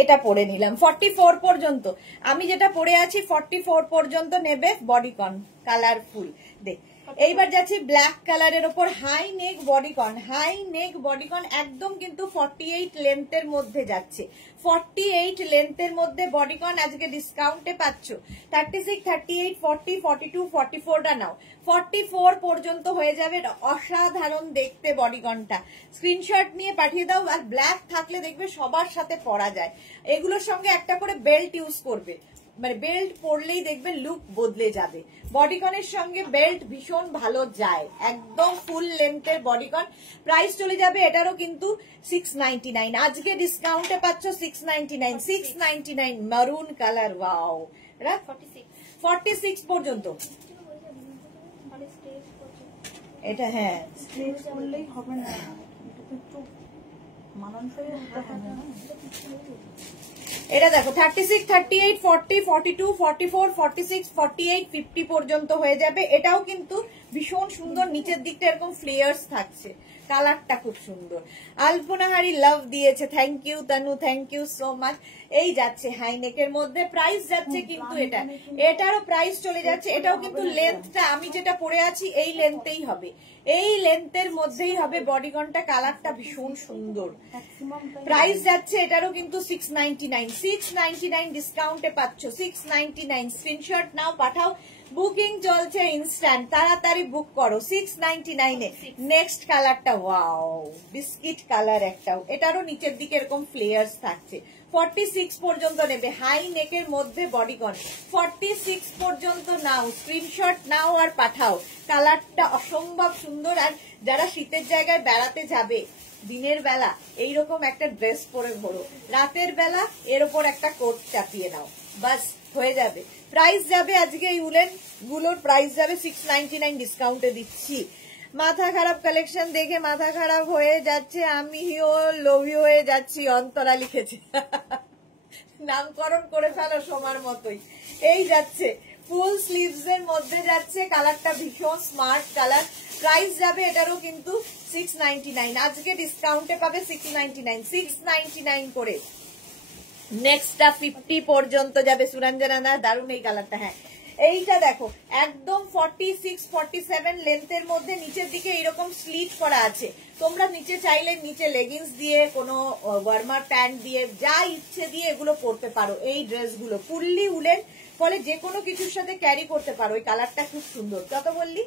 এটা পরে নিলাম 44 পর্যন্ত। আমি যেটা পরে আছি 44 পর্যন্ত নেবে বডিকন কালারফুল। দেখ এইবার যাচ্ছি ব্ল্যাক কালারের ওপর high neck bodycon. High neck bodycon একদম কিন্তু 48 লেন্থের মধ্যে যাচ্ছে। 48 লেন্থের মধ্যে বডিকন আজকে ডিসকাউন্টে পাচ্ছ। 36, 38, 40, 42, 44টা নাও। 44 পর্যন্ত হয়ে যাবে। অসাধারণ দেখতে বডিকনটা। স্ক্রিনশট নিয়ে পাঠিয়ে দাও। আর ব্ল্যাক থাকলে দেখবে সবার সাথে পরা যায়। এগুলোর সঙ্গে একটা করে বেল্ট ইউজ করবে, মানে বেল্ট পরলেই দেখবে লুক বদলে যাবে। বডিকনের সঙ্গে বেল্ট ভীষণ ভালো যায়। একদম ফুল লেন্থের বডিকন। প্রাইস চলে যাবে এটারও কিন্তু 699। আজকে ডিসকাউন্টে পাচ্ছ 699। 699 মারুন কালার। ওয়াও, এটা 46 পর্যন্ত এটা। হ্যাঁ স্ট্রেচ করলেই হবে না, এটা তো একটু মানানসই হতে হবে না। এটা দেখো 36, 38, 40, 42, 44, 46, 48, 50 পর্যন্ত হয়ে যাবে। এটাও কিন্তু ভীষণ সুন্দর। নিচের দিকটা এরকম ফ্লেয়ার্স থাকছে। কালারটা খুব সুন্দর। আলপনাহারি লাভ দিয়েছে, thank you Tanu, thank you so much. এই যাচ্ছে হাইনেকের মধ্যে। প্রাইস যাচ্ছে কিন্তু এটারও প্রাইস চলে যাচ্ছে। এটাও কিন্তু লেন্থটা আমি যেটা পরে আছি এই লেন্থেই হবে, এই লেন্থের মধ্যেই হবে বডিকনটা। কালারটা ভীষণ সুন্দর। প্রাইস যাচ্ছে এটারও কিন্তু 699। 699 ডিসকাউন্টে পাচ্ছ 699। স্ক্রিনশট নাও, পাঠাও। বুকিং চলছে ইনস্ট্যান্ট, তাড়াতাড়ি বুক করো। 699 এ নেক্সট কালারটা ওয়াও বিস্কিট কালার একটাও। এটারও নিচের দিকে এরকম ফ্লেয়ার্স থাকছে। 46 পর্যন্ত নেবে। হাই নেকের মধ্যে বডিকন 46 পর্যন্ত নাও। স্ক্রিনশট নাও আর পাঠাও। কালারটা অসম্ভব সুন্দর। আর যারা শীতের জায়গায় বেড়াতে যাবে দিনের বেলা এইরকম একটা ড্রেস পরে ঘোরো, রাতের বেলা এর ওপর একটা কোট চাপিয়ে নাও, বাস হয়ে যাবে। প্রাইস যাবে আজকে এই উলেন গুলোর প্রাইস যাবে 699 ডিসকাউন্টে দিচ্ছি। মাথা খারাপ কালেকশন দেখে মাথা খারাপ হয়ে যাচ্ছে, আমিও লোভী হয়ে যাচ্ছি। অন্তরা লিখেছে নামকরণ করে ফেলো সোমার মতোই। এই যাচ্ছে ফুল স্লিভস এর মধ্যে যাচ্ছে। কালারটা ভীষণ স্মার্ট কালার। প্রাইস যাবে এটারও কিন্তু 699। আজকে ডিসকাউন্টে পাবে 699। 699 করে। নেক্সটটা 50 পর্যন্ত যাবে। সুরঞ্জনা না দারুণ এই কালারটা। হ্যাঁ এইটা দেখো একদম 46, 47 লেন্থের মধ্যে নিচের দিকে এইরকম স্লিট করা আছে। তোমরা নিচে চাইলে নিচে লেগিংস দিয়ে কোনো ওয়ার্মার প্যান্ট দিয়ে যা ইচ্ছে দিয়ে এগুলো পরতে পারো। এই ড্রেসগুলো ফুললি উলেন, ফলে যে কোনো কিছুর সাথে ক্যারি করতে পারো। এই কালারটা খুব সুন্দর। কত বললি?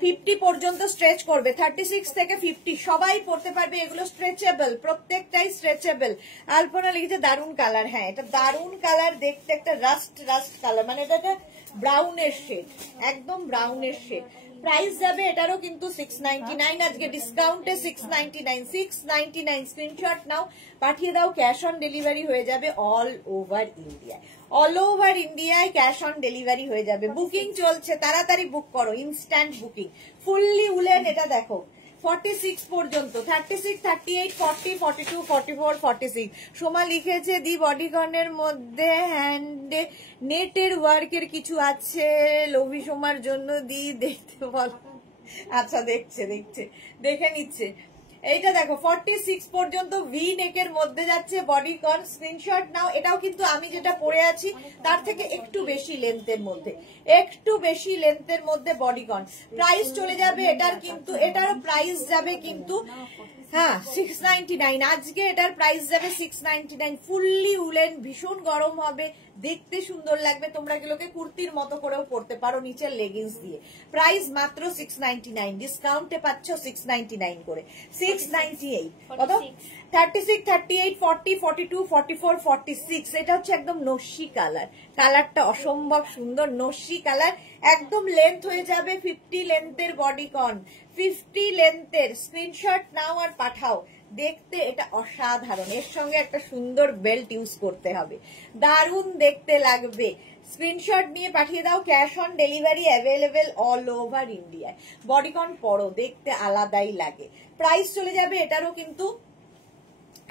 50 পর্যন্ত স্ট্রেচ করবে। 36 থেকে 50 সবাই পড়তে পারবে। এগুলো স্ট্রেচেবল, প্রত্যেকটাই স্ট্রেচেবল। আলপনা লিখেছে দারুন কালার। হ্যাঁ এটা দারুন কালার দেখতে, একটা রাস্ট কালার, মানে এটা ব্রাউনের শেড, একদম ব্রাউনের শেড। প্রাইস যাবে এটারও কিন্তু 699। আজকে ডিসকাউন্টে 699। 699 স্ক্রিনশট নাও, পাঠিয়ে দাও। ক্যাশ অন ডেলিভারি হয়ে যাবে অল ওভার ইন্ডিয়ায়। অল ওভার ইন্ডিয়ায় ক্যাশ অন ডেলিভারি হয়ে যাবে। বুকিং চলছে, তাড়াতাড়ি বুক করো, ইনস্ট্যান্ট বুকিং। Fully woollen. এটা দেখো 46 পর্যন্ত। 36, 38, 40, 42, 44, 46। সোমা লিখেছে দি বডিকনের মধ্যে হ্যান্ডে নেটের ওয়ার্কের কিছু আছে, লোভী সোমার জন্য দি দেখতে বল। আচ্ছা দেখছে দেখে নিচ্ছে। এইটা দেখো 46 পর্যন্ত ভি নেকের মধ্যে যাচ্ছে বডিকন। স্ক্রিনশট নাও। এটাও কিন্তু আমি যেটা পরে আছি তার থেকে একটু বেশি লেন্থের মধ্যে, একটু বেশি লেন্থের মধ্যে বডিকন। প্রাইস চলে যাবে এটার কিন্তু, এটারও প্রাইস যাবে কিন্তু হ্যাঁ 699। আজকে এটার প্রাইস যাবে 699। ফুললি উলেন, ভীষণ গরম হবে, দেখতে সুন্দর লাগবে। তোমরা এগুলোকে কুর্তির মতো করেও পরতে পারো নিচের লেগিংস দিয়ে। প্রাইস মাত্র 699। ডিসকাউন্টে পাচ্ছ 699 করে। 698 কত? 36, 38, 40, 42, 44, 46। এটা হচ্ছে একদম নস্যি কালার। কালারটা অসম্ভব সুন্দর, নস্যি কালার। একদম লেন্থ হয়ে যাবে 50 লেন্থের বডিকন, 50 লেন্থের। স্ক্রিনশট নাও আর পাঠাও। দেখতে এটা অসাধারণ। এর সঙ্গে একটা সুন্দর বেল্ট ইউজ করতে হবে, দারুণ দেখতে লাগবে। স্ক্রিনশট নিয়ে পাঠিয়ে দাও। Cash on delivery available all over ইন্ডিয়ায়। বডিকন পরো, দেখতে আলাদাই লাগে। প্রাইস চলে যাবে এটারও কিন্তু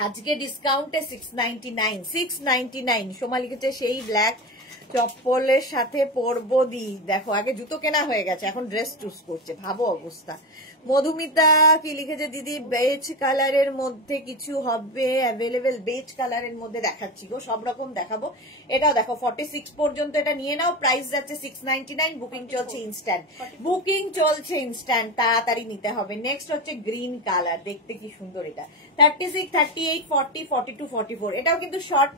আজকে ডিসকাউন্টে 699। 699। সোমা লিখেছে সেই ব্ল্যাক চপ্পলের সাথে পরবো দি। দেখো আগে জুতো কেনা হয়ে গেছে, এখন ড্রেস চুজ করছে, ভাবো অবস্থা। মধুমিতা কি লিখেছে দিদি, বেজ কালারের মধ্যে কিছু হবে অ্যাভেলেবেল? বেজ কালারের মধ্যে দেখাচ্ছি গো, সব রকম দেখাবো। এটাও দেখো 46 পর্যন্ত এটা নিয়ে নাও, প্রাইস যাচ্ছে 699, বুকিং চলছে ইনস্ট্যান্ট, বুকিং চলছে ইনস্ট্যান্ট, তাড়াতাড়ি নিতে হবে। নেক্সট হচ্ছে গ্রিন কালার, দেখতে কি সুন্দর এটা, 36, 38, 40, 42, 44, এটাও কিন্তু শর্ট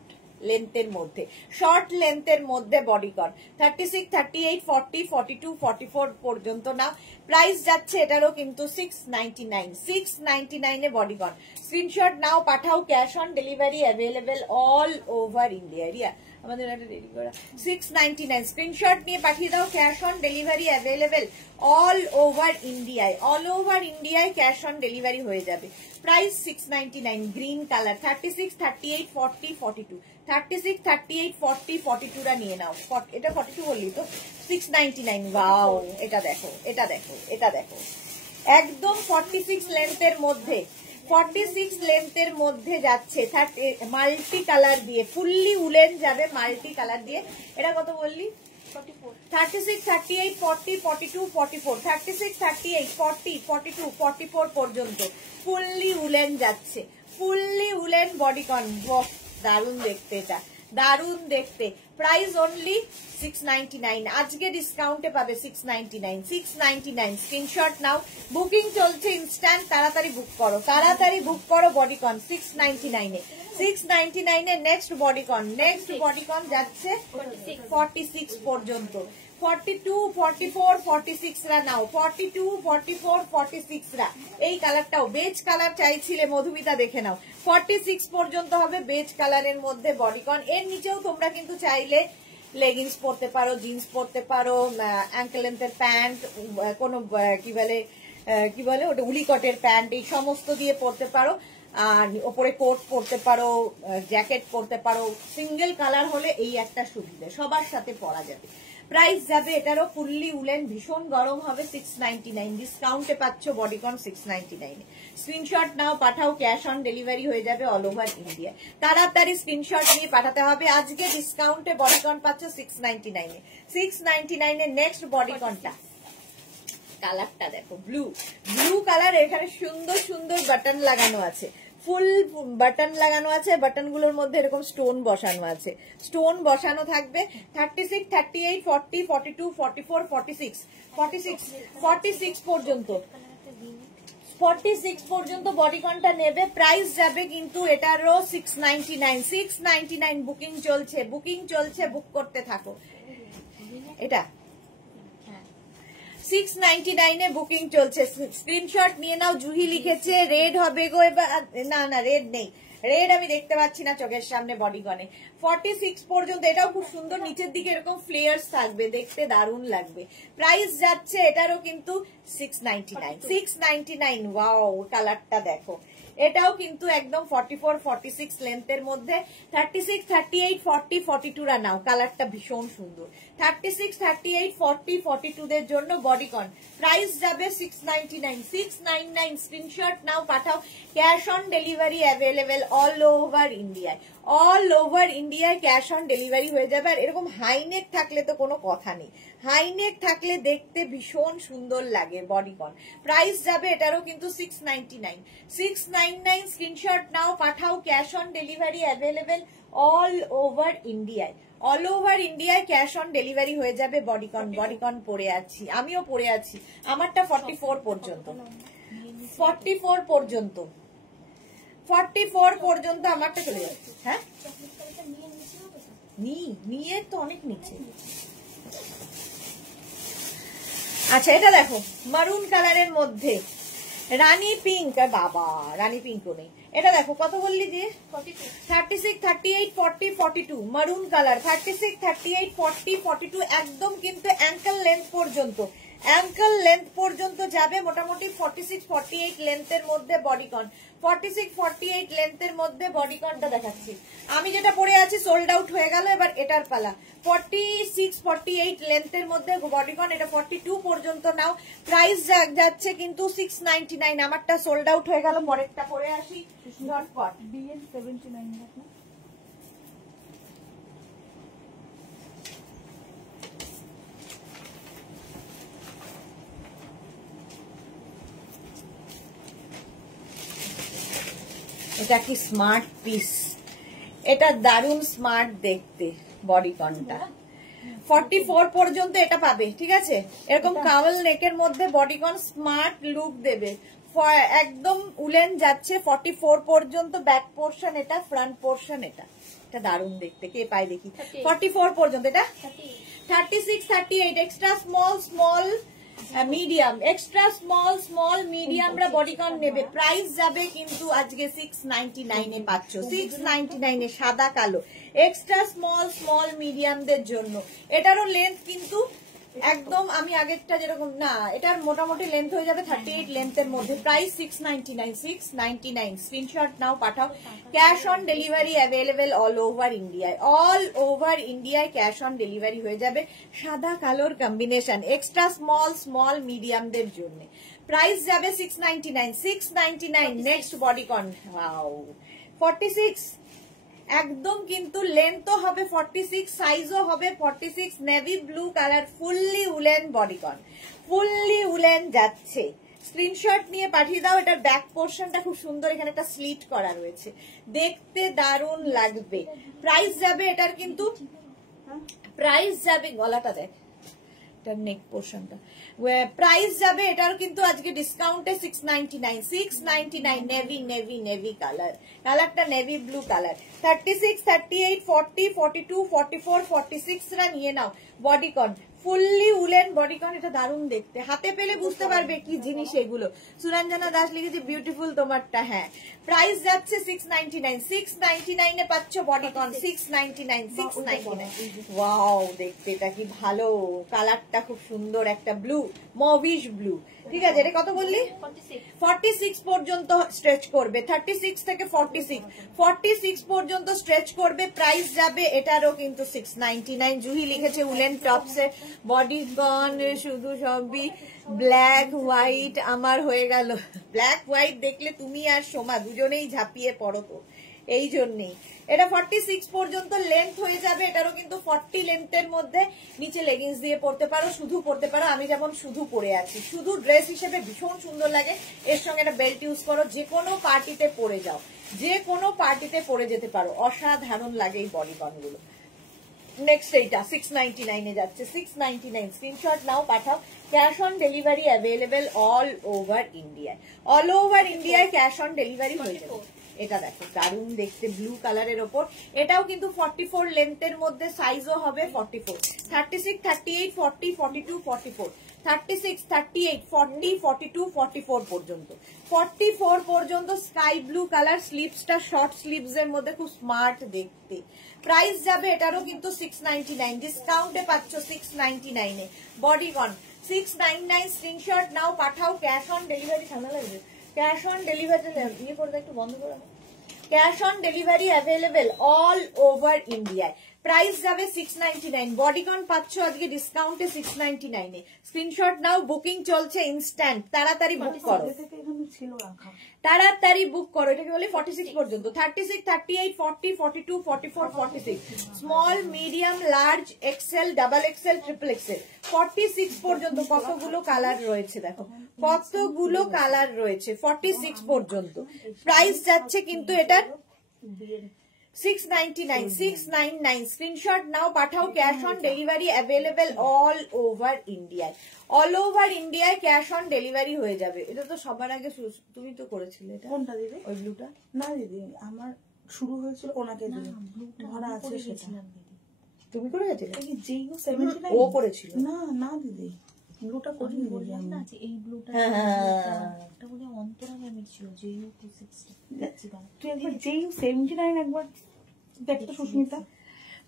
লেন্থের মধ্যে, শর্ট লেন্থের মধ্যে বডিকন, 36, 38, 40, 42, 44 পর্যন্ত নাও, প্রাইস যাচ্ছে এটারও কিন্তু 699, 699 এ বডিকন। স্ক্রিনশট নাও, পাঠাও, cash on delivery available all over India. Riya আমাদের একটা রেডি করা, 699 স্ক্রিনশট নিয়ে পাঠিয়ে দাও, cash on delivery available all over ইন্ডিয়ায়, অল ওভার ইন্ডিয়ায় ক্যাশ অন ডেলিভারি হয়ে যাবে। প্রাইস 699, গ্রিন কালার, 36, 38, 40, 42, 36, 38, 40, 42 রা নিয়ে নাও। এটা 42 বললি তো, 699। ওয়াও, এটা দেখো, এটা দেখো, এটা দেখো, একদম 46 লেন্থের মধ্যে, 46 লেন্থের মধ্যে যাচ্ছে, মাল্টি কালার দিয়ে, ফুললি উলেন যাবে মাল্টি কালার দিয়ে। এটা কত বললি? 36, 38, 40, 42, 44, 36, 38, 40, 42, 44 পর্যন্ত ফুললি উলেন যাচ্ছে, ফুললি উলেন বডিকন। দারুণ দেখতে, এটা দারুণ দেখতে। প্রাইস অনলি 699, আজকে ডিসকাউন্টে পাবে 699, 699 স্ক্রিনশট নাও, বুকিং চলছে ইনস্ট্যান্ট, তাড়াতাড়ি বুক করো, তাড়াতাড়ি বুক করো বডিকন 699 এ, 699 এ নেক্সট বডিকন, নেক্সট বডিকন যাচ্ছে 46 পর্যন্ত, 42, 44, 46 রা নাও, 42, 44, 46 রা। এই কালারটাও বেজ কালার চাইছিলে মধুমিতা, দেখে নাও, 46 পর্যন্ত হবে বেজ কালারের মধ্যে বডিকন। এর নিচেও তোমরা কিন্তু চাইলে লেগিংস পরতে পারো, জিন্স পরতে পারো, অ্যাঙ্কেল লেন্থের প্যান্ট, কোনো কি বলে ওটা উলিকটের প্যান্ট, এই সমস্ত দিয়ে পরতে পারো, আর ওপরে কোট পরতে পারো, জ্যাকেট পরতে পারো। সিঙ্গেল কালার হলে এই একটা সুবিধা, সবার সাথে পরা যাবে। প্রাইস যাবে এটারও ফুললি উলেন, ভীষণ গরম হবে, 699, ডিসকাউন্টে পাচ্ছ বডিকন 699 এ। স্ক্রিনশট নাও, পাঠাও, ক্যাশ অন ডেলিভারি হয়ে যাবে অল ওভার ইন্ডিয়া। তাড়াতাড়ি স্ক্রিনশট নিয়ে পাঠাতে হবে, আজকে ডিসকাউন্টে বডিকন পাচ্ছ 699 এ, 699 এ নেক্সট বডিকনটা। কালারটা দেখো, ব্লু, ব্লু কালার, এখানে সুন্দর সুন্দর বাটন লাগানো আছে, ফুল বাটন লাগানো আছে, বাটন গুলোর মধ্যে এরকম স্টোন বসানো আছে, স্টোন বসানো থাকবে। 36, 38, 40, 42, 44, 46, 46, 46 পর্যন্ত, 46 পর্যন্ত বডিকনটা নেবে। প্রাইস যাবে কিন্তু এটারও 699, 699, বুকিং চলছে, বুকিং চলছে, বুক করতে থাকো। এটা 699 এ বুকিং চলছে, স্ক্রিনশট নিয়ে নাও। জুহি লিখেছে রেড হবে গো এবার, না না রেড নেই, রেড আমি দেখতে পাচ্ছি না চোখের সামনে বডিকনে। 46 পর্যন্ত, এটাও খুব সুন্দর, নিচের দিকে এরকম ফ্লেয়ার্স থাকবে, দেখতে দারুণ লাগবে। প্রাইস যাচ্ছে এটারও কিন্তু 699, 699। ওয়াও, কালারটা দেখো, এটাও কিন্তু একদম 44, 46 লেন্থের মধ্যে, 36, 38, 40, 42 রা নাও, কালারটা ভীষণ সুন্দর। 36, 38, 40, 42 দের জন্য বডিকন, প্রাইস যাবে 699, 699 স্ক্রিনশট নাও, পাঠাও, cash on delivery available all over ইন্ডিয়ায়, অল ওভার ইন্ডিয়ায় ক্যাশ অন ডেলিভারি হয়ে যাবে। আর এরকম হাইনেক থাকলে তো কোনো কথা নেই, হাইনেক থাকলে দেখতে ভীষণ সুন্দর লাগে বডিকন। প্রাইস যাবে এটারও কিন্তু 699, 699 স্ক্রিনশট নাও, পাঠাও, cash on delivery available all over ইন্ডিয়ায়, অল ওভার ইন্ডিয়ায় ক্যাশ অন ডেলিভারি হয়ে যাবে বডিকন। বডিকন পরে আছি, আমিও পরে আছি, আমারটা 44 পর্যন্ত, 44 পর্যন্ত, 44 পর্যন্ত আমারটা চলে যাচ্ছে। হ্যাঁ, নিয়ে তো অনেক নিচে। আচ্ছা, এটা দেখো মারুন কালারের মধ্যে রানী পিঙ্ক, বাবা রানী পিঙ্কও নেই। এটা দেখো কত বললি যে 36, 38, 40, 42 মারুন কালার, 36, 38, 40, 42 একদম কিন্তু অ্যাঙ্কেল লেন্থ পর্যন্ত, অ্যাঙ্কেল লেন্থ পর্যন্ত যাবে মোটামুটি 46, 48 লেন্থের মধ্যে বডিকন, 46, 48 লেন্থের মধ্যে বডিকনটা দেখাচ্ছি। আমি যেটা পরে আছি সোল্ড আউট হয়ে গেল, এবার এটার পালা। 46, 48 লেন্থের মধ্যে বডিকন, এটা 42 পর্যন্ত নাও। প্রাইস যাচ্ছে কিন্তু 699, আমারটা সোল্ড আউট হয়ে গেল, পরেরটা পরে আসি ঝটপট। BN 79 না, এটা কি স্মার্ট পিস, এটা দারুণ স্মার্ট দেখতে বডিকনটা। 44 পর্যন্ত এটা পাবে, ঠিক আছে? এরকম কাওয়াল নেকের মধ্যে বডিকন স্মার্ট লুক দেবে, একদম উলেন যাচ্ছে 44 পর্যন্ত। ব্যাক পোর্শন এটা, ফ্রন্ট পোর্শন এটা। এটা দারুণ দেখতে, কে পায় দেখি। 44 পর্যন্ত, এটা 36, 38 extra small medium, extra small মিডিয়ামরা বডিকন নেবে। প্রাইস যাবে কিন্তু আজকে 699 এ পাচ্ছ, 699 এ সাদা কালো এক্সট্রা স্মল মিডিয়ামদের জন্য। এটারও লেন্থ কিন্তু একদম আমি আগেরটা যেরকম না, এটার মোটামুটি লেন্থ হয়ে যাবে 38 লেন্থের মধ্যে। প্রাইস 699। স্ক্রিনশট নাও, পাঠাও। Cash on delivery available all over ইন্ডিয়ায়, অল ওভার ইন্ডিয়ায় ক্যাশ অন ডেলিভারি হয়ে যাবে। সাদা কালোর কম্বিনেশন, এক্সট্রা স্মল মিডিয়ামদের জন্য। প্রাইস যাবে 699। নেক্সট বডিকন, ওয়াও 46, একদম কিন্তু লেন্থও হবে 46, সাইজও হবে 46। Navy blue colour, fully woollen bodycon, fully woollen যাচ্ছে। স্ক্রিনশট নিয়ে পাঠিয়ে দাও। এটার ব্যাক পোর্শনটা খুব সুন্দর, এখানে একটা স্লিট করা রয়েছে, দেখতে দারুণ লাগবে। প্রাইস যাবে এটার কিন্তু, প্রাইস যাবে, গলাটা দেখ, এটার নেক পোর্শনটা, প্রাইস যাবে এটার কিন্তু আজকে ডিসকাউন্টে 699। নেভি কালারটা নেভি ব্লু কালার। 36, 38, 40, 42, 44, 46 রা নিয়ে নাও। বডিকন ফুললি উলেন বডিকন, এটা দারুণ দেখতে, হাতে পেলে বুঝতে পারবে কি জিনিস এগুলো। সুরঞ্জনা দাস লিখেছে বিউটিফুল তোমারটা, হ্যাঁ। প্রাইস যাচ্ছে 699 এ পাচ্ছ বডিকন, 699। ওয়াও দেখতে এটা কি ভালো, কালারটা খুব সুন্দর, একটা ব্লু, মভিশ ব্লু, ঠিক আছে। এটা কত বললি? 46 পর্যন্ত স্ট্রেচ করবে, 36 থেকে 46 পর্যন্ত স্ট্রেচ করবে। প্রাইস যাবে এটারও কিন্তু 699। জুহি লিখেছে উলেন টপসে বডিকন শুধু সবই ব্ল্যাক হোয়াইট, আমার হয়ে গেল। ব্ল্যাক হোয়াইট দেখলে তুমি আর সোমা দুজনেই ঝাঁপিয়ে পড়ো, তো এই জন্যই এটা 46 পর্যন্ত লেন্থ হয়ে যাবে। এটারও কিন্তু 40 লেন্থের মধ্যে নিচে লেগিংস দিয়ে পরতে পারো, শুধু পরতে পারো। আমি যেমন শুধু পরে আছি, শুধু ড্রেস হিসেবে ভীষণ সুন্দর লাগে। এর সঙ্গে একটা বেল্ট ইউজ করো, যে কোনো পার্টিতে পরে যাও, যে কোনো পার্টিতে পরে যেতে পারো, অসাধারণ লাগে এই বডিকন গুলো। নেক্সট এইটা 699 এ যাচ্ছে, 699। স্ক্রিনশট নাও, পাঠাও। Cash on delivery available all over ইন্ডিয়ায়, অল ওভার ইন্ডিয়ায় ক্যাশ অন ডেলিভারি হয়ে যাবে। এটা দেখো দারুণ দেখতে, ব্লু কালারের ওপর। এটাও কিন্তু 44 লেন্থের মধ্যে, সাইজও হবে 44, 36, 38, 40, 42, 44, 36, 38, 40, 42, 44 পর্যন্ত। 44 পর্যন্ত স্কাই ব্লু কালার, স্লিভসটা শর্ট স্লিভস এর মধ্যে, খুব স্মার্ট দেখতে। প্রাইস যাবে এটারও কিন্তু 699, ডিসকাউন্টে পাচ্ছ 699 এ বডিকন, 699। স্ক্রিনশট নাও, পাঠাও। ক্যাশ অন ডেলিভারি, ঠান্ডা লাগবে, ক্যাশ অন ডেলিভারি ইয়ে করবে, একটু বন্ধ করে। Cash on delivery available all over ইন্ডিয়ায়। প্রাইস যাবে 699। বডিকন পাচ্ছ আজকে ডিসকাউন্টে 699 এ। স্ক্রিনশট নাও, বুকিং চলছে ইনস্ট্যান্ট, তাড়াতাড়ি বুক করো, তাড়াতাড়ি বুক করো। এটাকে বলে 46 পর্যন্ত, 36, 38, 40, 42, 44, 46, small medium large XL double XL triple Excel 46 পর্যন্ত। কতগুলো কালার রয়েছে দেখো, কতগুলো কালার রয়েছে 46 পর্যন্ত। প্রাইস যাচ্ছে কিন্তু এটার 699। স্ক্রিনশট নাও, পাঠাও। Cash on delivery available all over ইন্ডিয়ায়, অল ওভার ইন্ডিয়ায় ক্যাশ অন ডেলিভারি হয়ে যাবে। এটা তো সবার আগে তুমি তো করেছিলে, এটা কোনটা দিদি? ওই ব্লুটা না দিদি, আমার শুরু হয়েছিল ওনাকে দিয়ে, ধরা আছে সেটা। তুমি করে গেছিলে? যেইও 79 ও করেছিল না না দিদি, ব্লুটা করি বললাম না, এই ব্লুটা একটা বলে অন্তরা ম্যামের ছিল, যেইও 260 দেখছি দাও। তুই একবার যেইও 79 একবার দেখতো সুস্মিতা।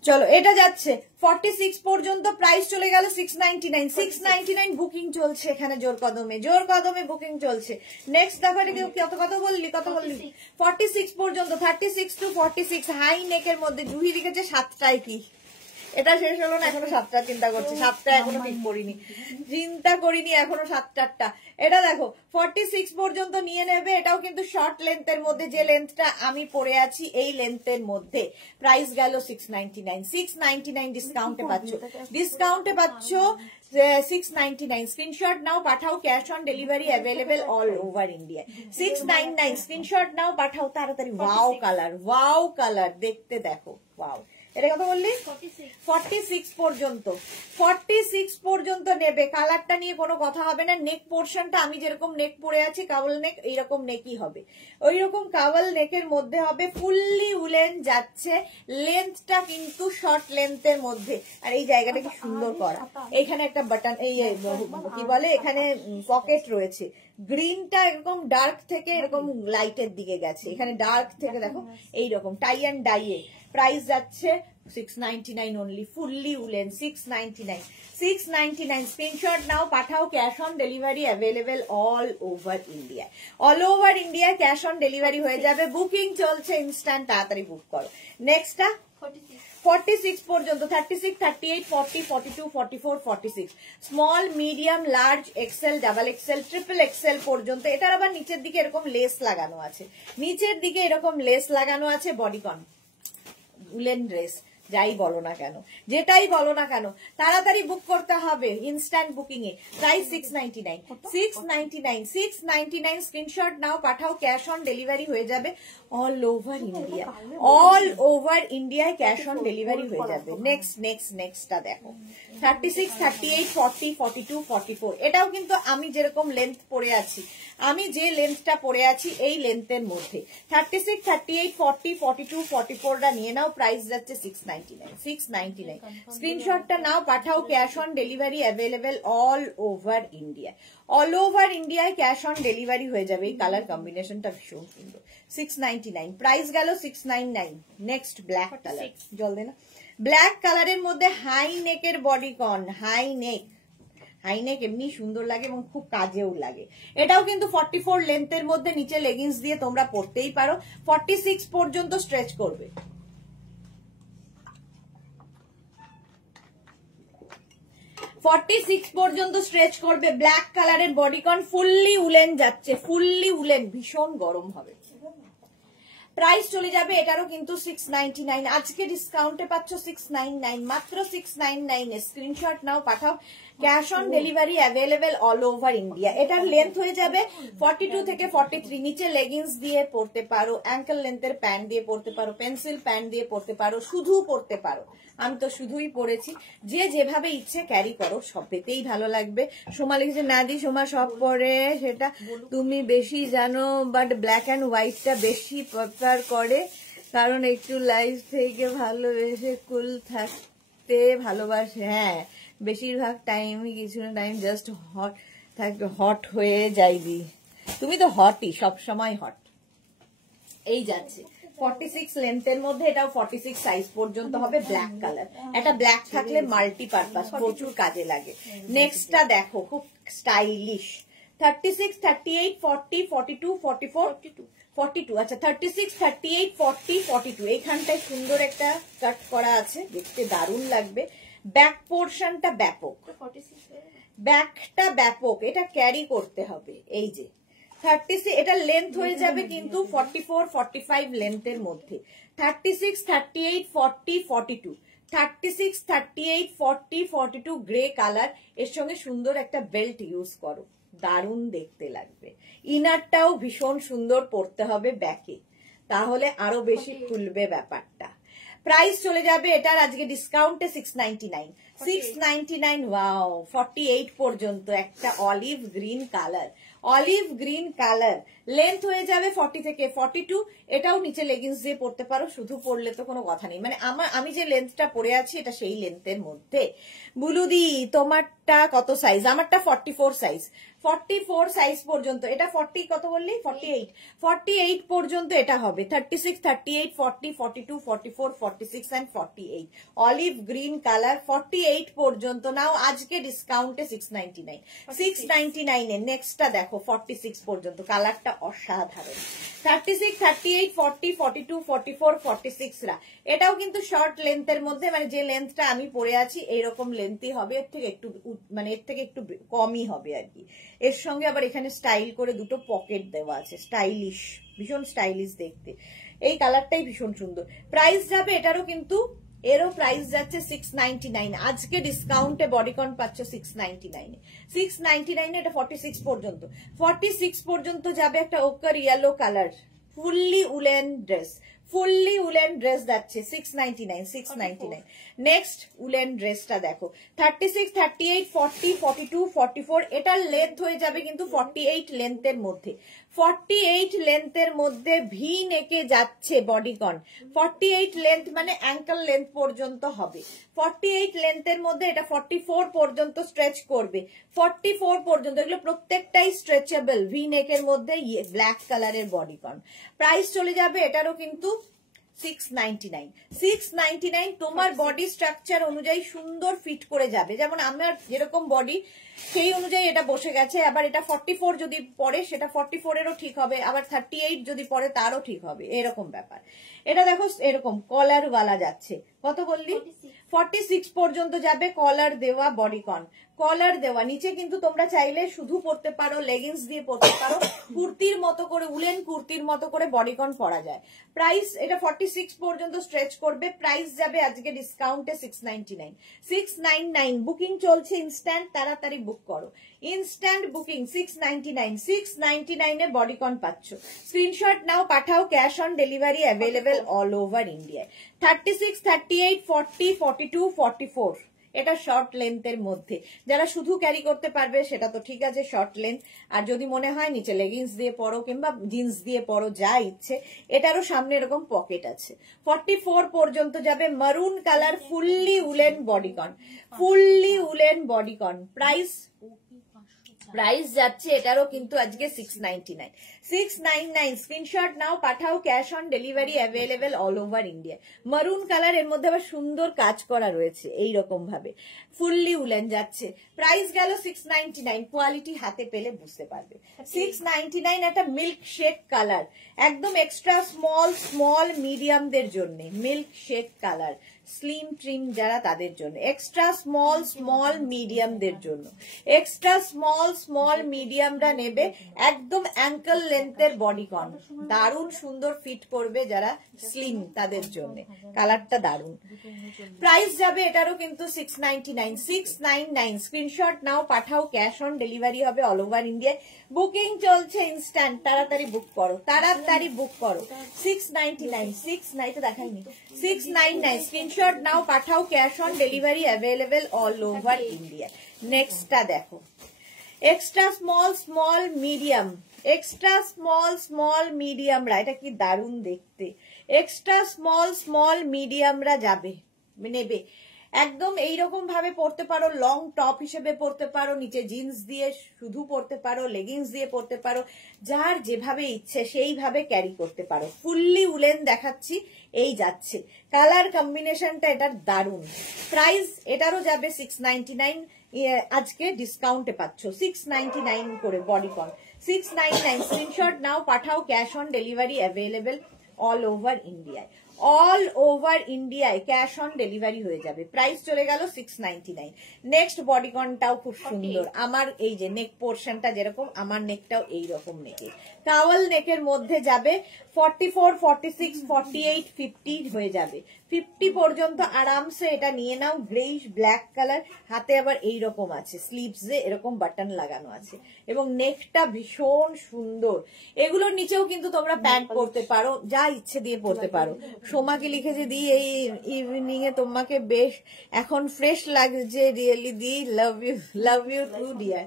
চলো এটা যাচ্ছে 46 পর্যন্ত, প্রাইস চলে গেল 699। 699 বুকিং চলছে এখানে, জোর কদমে বুকিং চলছে। নেক্সট দেখো, এটা কত বললি 46 পর্যন্ত, 36 to 46 হাই নেকের মধ্যে। জুহি লিখেছে 7টায় কি, এটা শেষ হলো না, এখনো 7টা চিন্তা করছি, 7টা এখনো ঠিক করিনি, চিন্তা করিনি এখনো 7টা। এটা দেখো 46 পর্যন্ত নিয়ে নেবে। এটাও কিন্তু শর্ট লেন্থের মধ্যে, যে লেন্থটা আমি পরে আছি এই লেন্থের মধ্যে। প্রাইস গেল 699, 699 ডিসকাউন্টে পাচ্ছ, ডিসকাউন্টে পাচ্ছ 699। স্ক্রিনশট নাও, পাঠাও, cash on delivery available all over India. 699 screenshot নাও, পাঠাও তাড়াতাড়ি। ওয়াও কালার, ওয়াও কালার, দেখতে দেখো, ওয়াও। এটা কত বললি? 46 পর্যন্ত, 46 পর্যন্ত নেবে। কালারটা নিয়ে কোনো কথা হবে না। নেক পোর্শনটা আমি যেরকম নেক পরে আছি কাবল নেক, এইরকম নেকই হবে, ওই রকম কাবল নেকের মধ্যে হবে। ফুললি উলেন যাচ্ছে, লেন্থটা কিন্তু শর্ট লেন্থের মধ্যে। আর এই জায়গাটা কি সুন্দর করা, এইখানে একটা বাটন, এই কি বলে, এখানে পকেট রয়েছে। গ্রিনটা এরকম ডার্ক থেকে এরকম লাইটের দিকে গেছে, এখানে ডার্ক থেকে দেখো এইরকম টাই অ্যান্ড ডাইয়ে। প্রাইস যাচ্ছে 699 অনলি, ফুললি উলেন 699, 699। স্ক্রিনশট নাও, পাঠাও, cash on delivery available all over India, all over India cash on delivery হয়ে যাবে। বুকিং চলছে ইনস্ট্যান্ট, তাড়াতাড়ি বুক করো। নেক্সটটা 46 পর্যন্ত, 36, 38, 40, 42, 44, 46, small, medium, large, XL, double XL, triple XL পর্যন্ত। এটার আবার নিচের দিকে এরকম লেস লাগানো আছে, নিচের দিকে এরকম লেস লাগানো আছে। বডিকন উলেন ড্রেস, যাই বলো না কেন, যেটাই বলো না কেন, তাড়াতাড়ি বুক করতে হবে ইনস্ট্যান্ট বুকিং এ। প্রাইস 699, 699, 699। স্ক্রিনশট নাও, পাঠাও, ক্যাশ অন ডেলিভারি হয়ে যাবে all over India, all over ইন্ডিয়ায় ক্যাশ অন ডেলিভারি হয়ে যাবে। নেক্সটটা দেখো 36, 38, 40, 42, 44। এটাও কিন্তু আমি যেরকম লেন্থ পরে আছি, আমি যে লেন্থটা পরে আছি এই লেন্থের মধ্যে। 36, 38, 40, 42, 44টা নিয়ে নাও। প্রাইস যাচ্ছে 699, 699। স্ক্রিনশটটা নাও, পাঠাও, cash on delivery available all over India, all over ইন্ডিয়ায় ক্যাশ অন ডেলিভারি হয়ে যাবে। এই কালার কম্বিনেশনটা ভীষণ সুন্দর। 699 প্রাইস গেল 699। নেক্সট ব্ল্যাক কালার, জল দে না। ব্ল্যাক কালারের মধ্যে হাই নেকের bodycon, high neck, high neck এমনি সুন্দর লাগে এবং খুব কাজেও লাগে। এটাও কিন্তু 44 লেন্থের মধ্যে, নিচে লেগিংস দিয়ে তোমরা পরতেই পারো। 46 পর্যন্ত স্ট্রেচ করবে। 46 পর্যন্ত স্ট্রেচ করবে। ব্ল্যাক কালারের বডিকন, ফুললি উলেন যাচ্ছে, ফুললি উলেন, ভীষণ গরম হবে। প্রাইস চলে যাবে এটারও কিন্তু 699। আজকে ডিসকাউন্টে পাচ্ছ 699, মাত্র 699 এ। স্ক্রিনশট নাও, পাঠাও, cash on delivery available all over India. এটার লেন্থ হয়ে যাবে 42 থেকে 43। নিচে লেগিংস দিয়ে পরতে পারো, অ্যাঙ্কেল লেন্থের প্যান্ট দিয়ে পরতে পারো, পেন্সিল প্যান্ট দিয়ে পরতে পারো, শুধু পরতে পারো। আমি তো শুধুই পরেছি, যে যেভাবে ইচ্ছে ক্যারি করো, সব পেতেই ভালো লাগবে। সোমা লিখেছে, না দি সোমা সব পরে, সেটা তুমি বেশি জানো, বাট ব্ল্যাক অ্যান্ড হোয়াইটটা বেশি প্রেফার করে, কারণ একটু লাইফ থেকে ভালোবেসে কুল থাকতে ভালোবাসে। হ্যাঁ, বেশিরভাগ টাইমই কিছু না টাইম জাস্ট হট থাকবে, হট হয়ে যাইবি। তুমি তো হটই, সবসময় হট। এই যাচ্ছে 46 লেন্থের মধ্যে, এটাও 46 সাইজ পর্যন্ত হবে। ব্ল্যাক কালার, এটা ব্ল্যাক থাকলে মাল্টিপারপাস, প্রচুর কাজে লাগে। নেক্সটটা দেখো, খুব স্টাইলিশ। 36, 38, 40, 42, 44, 42। আচ্ছা 36, 38, 40, 42। এইখানটায় সুন্দর একটা কাট করা আছে, দেখতে দারুণ লাগবে। ব্যাক পোর্শনটা ব্যাপক, ব্যাকটা ব্যাপক, এটা ক্যারি করতে হবে। এই যে 36, এটা লেন্থ হয়ে যাবে কিন্তু 44, 45 লেন্থের মধ্যে। 36, 38, 40, 42, 36, 38, 40, 42 গ্রে কালার। এর সঙ্গে সুন্দর একটা বেল্ট ইউজ করো, দারুণ দেখতে লাগবে। ইনারটাও ভীষণ সুন্দর পরতে হবে ব্যাকে, তাহলে আরো বেশি খুলবে ব্যাপারটা। প্রাইস চলে যাবে এটার আজকে ডিসকাউন্টে 699, 699। ওয়াও, 48 পর্যন্ত একটা olive green colour, olive green colour. Length হয়ে যাবে 40 থেকে 42। এটাও নিচে লেগিংস দিয়ে পরতে পারো, শুধু পরলে তো কোনো কথা নেই। মানে আমি যে লেন্থটা পরে আছি এটা সেই লেন্থের মধ্যে। বুলুদি তোমারটা কত সাইজ? আমারটা 44 সাইজ, 44 সাইজ পর্যন্ত। এটা 40 কত বললি? 48, 48 পর্যন্ত এটা হবে। 36, 38, 40, 42, 44, 46 and 48 অলিভ গ্রিন কালার। 48 পর্যন্ত নাও, আজকে ডিসকাউন্টে 699, 699 এ। নেক্সটটা দেখো 46 পর্যন্ত, কালারটা অসাধারণ। 36, 38, 40, 42, 44, 46 রা এটাও কিন্তু শর্ট লেন্থের মধ্যে, মানে যে লেন্থটা আমি পরে আছি এইরকম লেন্থই হবে, এর থেকে একটু মানে এর থেকে একটু কমই হবে আর কি। এর সঙ্গে আবার এখানে স্টাইল করে দুটো পকেট দেওয়া আছে, স্টাইলিশ, ভীষণ স্টাইলিশ দেখতে। এই কালারটাই ভীষণ সুন্দর। প্রাইস যাবে এটারও কিন্তু, এরও প্রাইস যাচ্ছে 699। আজকে ডিসকাউন্টে বডিকন পাচ্ছ 699 এ। 699 এটা 46 পর্যন্ত, 46 পর্যন্ত যাবে একটা ochre yellow colour fully woollen dress, fully woollen dress যাচ্ছে 699, 699। নেক্সট উলেন ড্রেসটা দেখো 36, 38, 40, 42, 44, এটার লেন্থ হয়ে যাবে কিন্তু 48 লেন্থের মধ্যে, 48 লেন্থের মধ্যে ভি নেকে যাচ্ছে বডিকন। 48 লেন্থ মানে অ্যাঙ্কেল লেন্থ পর্যন্ত হবে, 48 লেন্থের মধ্যে এটা 44 পর্যন্ত স্ট্রেচ করবে, 44 পর্যন্ত। এগুলো প্রত্যেকটাই স্ট্রেচেবল, ভি নেকের মধ্যে ব্ল্যাক কালারের বডিকন। প্রাইস চলে যাবে এটারও কিন্তু 699, 699। তোমার বডি স্ট্রাকচার অনুযায়ী সুন্দর ফিট করে যাবে, যেমন আমার যেরকম বডি সেই অনুযায়ী এটা বসে গেছে। আবার এটা 44 যদি পরে সেটা 44 এরও ঠিক হবে, আবার 38 যদি পরে তারও ঠিক হবে, এরকম ব্যাপার। এটা দেখো এরকম কলার ওয়ালা যাচ্ছে, কত বললি? 46 পর্যন্ত যাবে, কলার দেওয়া বডিকন, কলার দেওয়া। নিচে কিন্তু তোমরা চাইলে শুধু পরতে পারো, লেগিংস দিয়ে পরতে পারো, কুর্তির মতো করে, উলেন কুর্তির মতো করে বডিকন পরা যায়। প্রাইস এটা 46 পর্যন্ত স্ট্রেচ করবে। প্রাইস যাবে আজকে ডিসকাউন্টে 699, 699। বুকিং চলছে ইনস্ট্যান্ট, তাড়াতাড়ি বুক করো, ইনস্ট্যান্ট বুকিং। 699, 699 এ বডিকন পাচ্ছ। স্ক্রিনশট নাও, পাঠাও, cash on delivery available all over ইন্ডিয়ায়। 36, 38, 40, 42, 44 এটা শর্ট লেন্থের মধ্যে। যারা শুধু ক্যারি করতে পারবে সেটা তো ঠিক আছে, শর্ট লেন্থ। আর যদি মনে হয় নিচে লেগিংস দিয়ে পরো কিংবা জিন্স দিয়ে পরো, যা ইচ্ছে। এটারও সামনে এরকম পকেট আছে। 44 পর্যন্ত যাবে, মারুন colour, fully woollen bodycon, fully woollen bodycon. Price যাচ্ছে এটারও কিন্তু আজকে 699, 699। স্ক্রিনশট নাও, পাঠাও, cash on delivery available all over India. মারুন কালার, এর মধ্যে আবার সুন্দর কাজ করা রয়েছে এইরকম ভাবে, ফুললি উলেন যাচ্ছে। প্রাইস গেল 699, কোয়ালিটি হাতে পেলে বুঝতে পারবে। 699 একটা মিল্ক শেক কালার, একদম এক্সট্রা স্মল মিডিয়ামদের জন্য milk shake colour, slim trim যারা তাদের জন্য, এক্সট্রা স্মল মিডিয়ামদের জন্য, এক্সট্রা স্মল মিডিয়ামরা নেবে। একদম অ্যাঙ্কেল লেন্থের বডিকন, দারুণ সুন্দর ফিট করবে যারা স্লিম তাদের জন্য, কালারটা দারুণ। প্রাইস যাবে এটারও কিন্তু 699, 699। স্ক্রিনশট নাও, পাঠাও, ক্যাশ অন ডেলিভারি হবে অল ওভার ইন্ডিয়ায়। বুকিং চলছে ইনস্ট্যান্ট, তাড়াতাড়ি বুক করো, তাড়াতাড়ি বুক করো। 699, 699 দেখাইনি, 699। স্ক্রিনশট নাও, পাঠাও, cash on delivery available all over India. নেক্সটটা দেখো, extra small medium, extra small মিডিয়ামরা, এটা কি দারুণ দেখতে। এক্সট্রা স্মল মিডিয়ামরা যাবে, নেবে। একদম এইরকম ভাবে পরতে পারো, লং টপ হিসেবে পরতে পারো, নিচে জিন্স দিয়ে শুধু পরতে পারো, লেগিংস দিয়ে পরতে পারো, যার যেভাবে ইচ্ছে সেইভাবে ক্যারি করতে পারো। ফুললি উলেন দেখাচ্ছি, এই যাচ্ছে কালার কম্বিনেশনটা এটার দারুণ। প্রাইস এটারও যাবে 699, আজকে ডিসকাউন্টে পাচ্ছ 699 করে বডিকন, 699। স্ক্রিনশট নাও, পাঠাও, cash on delivery available all over ইন্ডিয়ায়, অল ওভার ইন্ডিয়ায় ক্যাশ অন ডেলিভারি হয়ে যাবে। প্রাইস চলে গেল 699। নেক্সট বডিকনটাও খুব সুন্দর, আমার এই যে নেক পোর্শনটা যেরকম, আমার নেকটাও এইরকম নেকে, কাওয়াল নেকের মধ্যে যাবে। 44, 46, 48, 50 হয়ে যাবে, 50 পর্যন্ত আরামসে এটা নিয়ে নাও। গ্রেইশ ব্ল্যাক কালার, হাতে আবার এইরকম আছে, স্লিভসে এরকম বাটন লাগানো আছে এবং নেকটা ভীষণ সুন্দর। এগুলোর নিচেও কিন্তু তোমরা প্যান্ট পরতে পারো, যা ইচ্ছে দিয়ে পরতে পারো। সোমাকে লিখেছে দি এই ইভিনিং এ তোমাকে বেশ এখন ফ্রেশ লাগছে, রিয়েলি দি, লাভ ইউ টু ডিয়ার।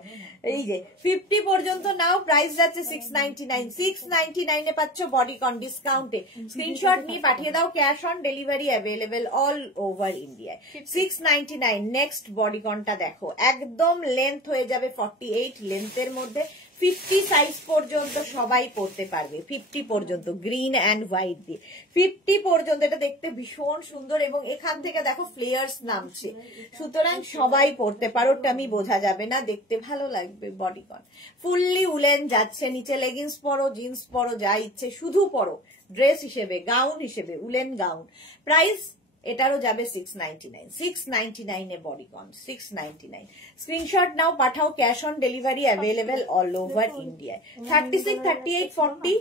এই যে 50 পর্যন্ত নাও, প্রাইস যাচ্ছে 699, 699 এ পাচ্ছ বডিকন ডিসকাউন্টে। স্ক্রিনশট নিয়ে পাঠিয়ে দাও, cash on delivery available all over ইন্ডিয়ায়। 699। নেক্সট বডিকনটা দেখো, একদম লেন্থ হয়ে যাবে 48 লেন্থের মধ্যে, 50 সাইজ পর্যন্ত সবাই পরতে পারবে, 50 পর্যন্ত, গ্রিন অ্যান্ড হোয়াইট দিয়ে 50 পর্যন্ত। এটা দেখতে ভীষণ সুন্দর এবং এখান থেকে দেখো ফ্লেয়ার্স নামছে, সুতরাং সবাই পরতে পারো, টামি বোঝা যাবে না, দেখতে ভালো লাগবে। বডিকন ফুললি উলেন যাচ্ছে, নিচে লেগিংস পরো, জিন্স পরো, যা ইচ্ছে শুধু পরো, ড্রেস হিসেবে, গাউন হিসেবে, উলেন গাউন। প্রাইস এটারও যাবে 699, 699 এ বডিকন, 699। স্ক্রিনশট নাও, পাঠাও, cash on delivery available all over ইন্ডিয়ায়। 36, 38, 40,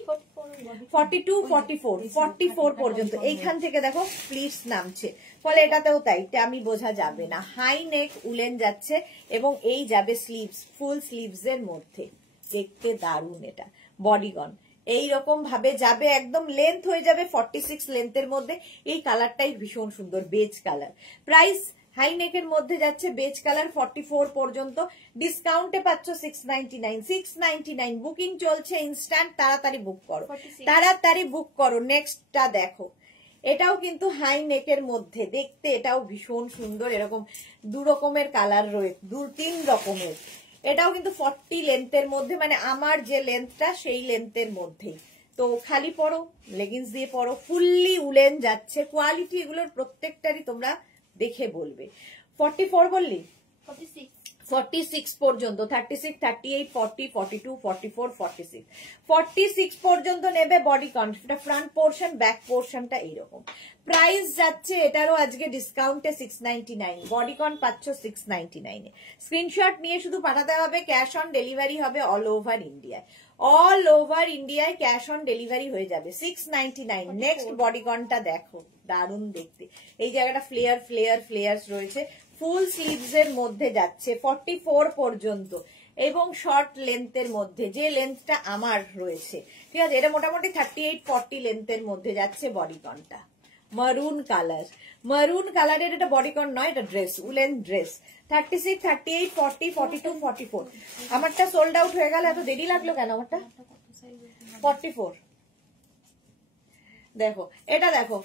42, 44, 44 পর্যন্ত এইখান থেকে দেখো প্লিটস নামছে, ফলে এটাতেও তাই, আমি বোঝা যাবে না। হাই নেক উলেন যাচ্ছে এবং এই যাবে স্লিভস, ফুল স্লিভস এর মধ্যে, দেখতে দারুন। এটা বডিকন এইরকম ভাবে যাবে, একদম লেন্থ হয়ে যাবে 46 লেন্থের মধ্যে। এই কালারটাই ভীষণ সুন্দর, বেজ কালার। প্রাইস হাই নেকের মধ্যে যাচ্ছে, বেজ কালার, 44 পর্যন্ত। ডিসকাউন্টে পাচ্ছ 699, 699। বুকিং চলছে, ইনস্ট্যান্ট, তাড়াতাড়ি বুক করো, তাড়াতাড়ি বুক করো। নেক্সটটা দেখো, এটাও কিন্তু হাই নেকের মধ্যে, দেখতে এটাও ভীষণ সুন্দর। এরকম দু রকমের কালার রয়েছে, 2-3 রকমের। এটাও কিন্তু 40 লেন্থের মধ্যে, মানে আমার যে লেন্থটা সেই লেন্থের মধ্যেই। তো খালি পরো, লেগিংস দিয়ে পরো, ফুললি উলেন যাচ্ছে। কোয়ালিটি এগুলোর প্রত্যেকটারই তোমরা দেখে বলবে। 44 বললি, 46 পর্যন্ত, 36, 38, 40, 42, 44, 46, 46 পর্যন্ত নেবে বডিকন। এটা ফ্রন্ট পোর্শন, ব্যাক পোর্শনটা এইরকম। প্রাইস যাচ্ছে এটারও আজকে ডিসকাউন্টে 699, বডিকন পাচ্ছ 699 এ। স্ক্রিনশট নিয়ে শুধু পাঠাতে হবে, ক্যাশ অন ডেলিভারি হবে অল ওভার ইন্ডিয়ায়, অল ওভার ইন্ডিয়ায় ক্যাশ অন ডেলিভারি হয়ে যাবে, 699। নেক্সট বডিকনটা দেখো, দারুণ দেখতে। এই জায়গাটা ফ্লেয়ার ফ্লেয়ার ফ্লেয়ার্স রয়েছে, ফুল স্লিভস এর মধ্যে যাচ্ছে 44 পর্যন্ত এবং শর্ট লেন্থের মধ্যে, যে লেন্থটা আমার রয়েছে, ঠিক আছে। এটা মোটামুটি 38, 40 লেন্থের মধ্যে যাচ্ছে বডিকনটা। মারুন কালার, মারুন কালারের এটা বডিকন নয়, এটা ড্রেস, উলেন ড্রেস। 36, 38, 40, 42, 44। আমারটা সোল্ড আউট হয়ে গেল, এত দেরি লাগলো কেন? আমারটা 44। দেখো এটা দেখো,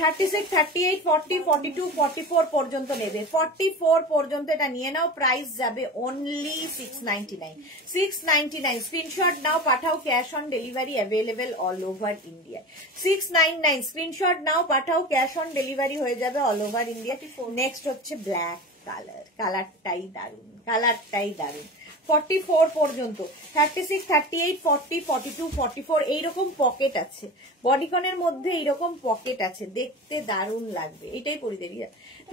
36, 38, 40, 42, 44 পর্যন্ত নেবে, 44 পর্যন্ত এটা নিয়ে নাও। প্রাইস যাবে অনলি 699, 699। স্ক্রিনশট নাও, পাঠাও, cash on delivery available all over India. 699 screenshot নাও, পাঠাও, ক্যাশ অন ডেলিভারি হয়ে যাবে অল ওভার ইন্ডিয়া। নেক্সট হচ্ছে ব্ল্যাক কালার, কালারটাই দারুন, কালারটাই দারুন। 44 পর্যন্ত, 36, 38, 40, 42, 44 এইরকম পকেট আছে বডিকনের মধ্যে, এইরকম পকেট আছে, দেখতে দারুণ লাগবে। এটাই পরি দেবি।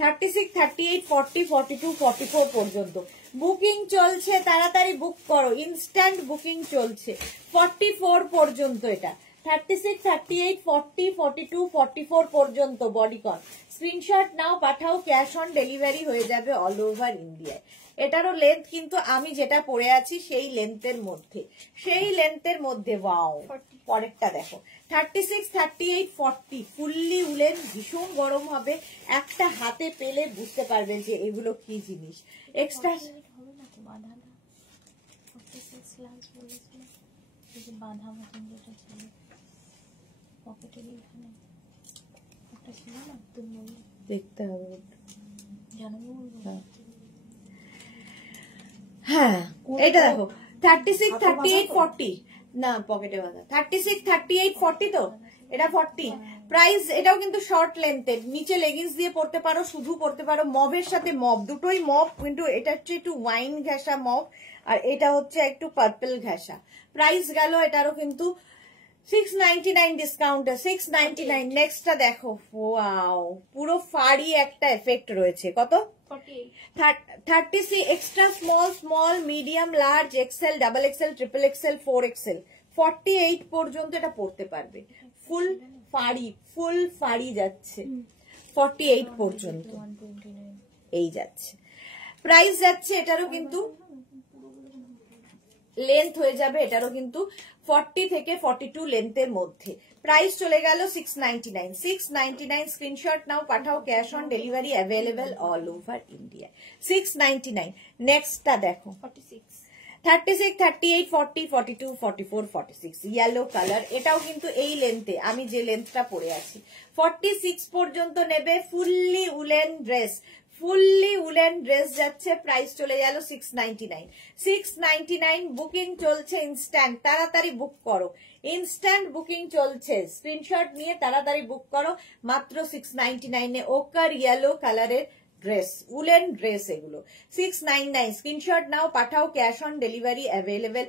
36, 38, 40, 42, 44 পর্যন্ত বুকিং চলছে, তাড়াতাড়ি বুক করো, ইনস্ট্যান্ট বুকিং চলছে। 44 পর্যন্ত এটা, 36, 38, 40, 42, 44 পর্যন্ত বডিকন। স্ক্রিনশট নাও, পাঠাও, ক্যাশ অন ডেলিভারি হয়ে যাবে অল ওভার ইন্ডিয়ায়। এটারও লেন্থ কিন্তু আমি যেটা পরে আছি সেই লেন্থের মধ্যে, সেই লেন্থের মধ্যে। ওয়াও, পরেরটা দেখো, 36, 38, 40 ফুললি উলেন, ভীষণ গরম হবে, একটা হাতে পেলে বুঝতে পারবে যে এগুলো কি জিনিস। এক্সট্রা বাঁধা মতন যেটা ছিল পকেটের এখানে একটা ছিল না, তুমি বললে দেখতে হবে, জানাবো। হ্যাঁ এটা দেখো, 36, 38, 40 না পকেটে বাঁধা, 36, 38, 40 তো এটা 40। প্রাইস এটাও কিন্তু শর্ট লেন্থের, নিচে লেগিংস দিয়ে পরতে পারো, শুধু পরতে পারো, মবের সাথে মব, দুটোই মব, কিন্তু এটা হচ্ছে একটু ওয়াইন ঘেঁষা মব আর এটা হচ্ছে একটু পার্পল ঘেঁষা। প্রাইস গেল এটারও কিন্তু 699 ডিসকাউন্টে, 699। নেক্সটটা দেখো, ওয়াও, পুরো ফাড়ি একটা এফেক্ট রয়েছে। কত? 36 extra small, small, medium, large, XL, double XL, triple XL, 4 XL, 48 পর্যন্ত এটা পড়তে পারবে। ফুল ফাড়ি, ফুল ফাড়ি যাচ্ছে 48 পর্যন্ত, এই যাচ্ছে। প্রাইস যাচ্ছে এটারও কিন্তু লেন্থ হয়ে যাবে, এটারও কিন্তু 40 থেকে 42 লেন্থের মধ্যে। প্রাইস চলে গেল 699, 699। স্ক্রিনশট নাও, পাঠাও, cash on delivery available all over India, 699। নেক্সটটা দেখো, 36, 38, 40, 42, 44, 46 ইয়েলো কালার। এটাও কিন্তু এই লেন্থে, আমি যে লেন্থটা পরে আছি, 46 পর্যন্ত নেবে। Fully woollen dress, fully woollen dress যাচ্ছে, প্রাইস চলে গেল 699। 699 বুকিং চলছে ইনস্ট্যান্ট, তাড়াতাড়ি বুক করো, ইনস্ট্যান্ট বুকিং চলছে, স্ক্রিনশট নিয়ে তাড়াতাড়ি বুক করো, মাত্র 699 ওকার ইয়েলো কালারের ড্রেস, উলেন ড্রেস এগুলো 699। স্ক্রিনশট নাও, পাঠাও, cash on delivery available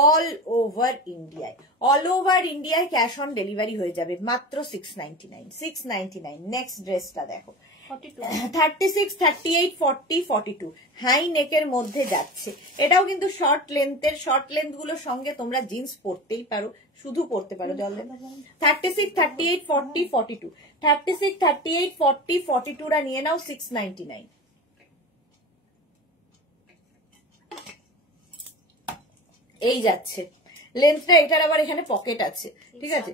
all over ইন্ডিয়ায়, অল ওভার ইন্ডিয়ায় ক্যাশ অন ডেলিভারি হয়ে যাবে মাত্র 699। 699। নেক্সট ড্রেসটা দেখো, 36, 38, 40, 42 হাই নেকের মধ্যে যাচ্ছে, এটাও কিন্তু শর্ট লেন্থের, শর্ট লেন্থ গুলোর সঙ্গে তোমরা জিন্স পরতেই পারো, শুধু পরতে পারো জল। 36, 38, 40, 42 36, 38, 40, 42 রা নিয়ে নাও 699। এই যাচ্ছে লেন্থটা, এটার আবার এখানে পকেট আছে, ঠিক আছে।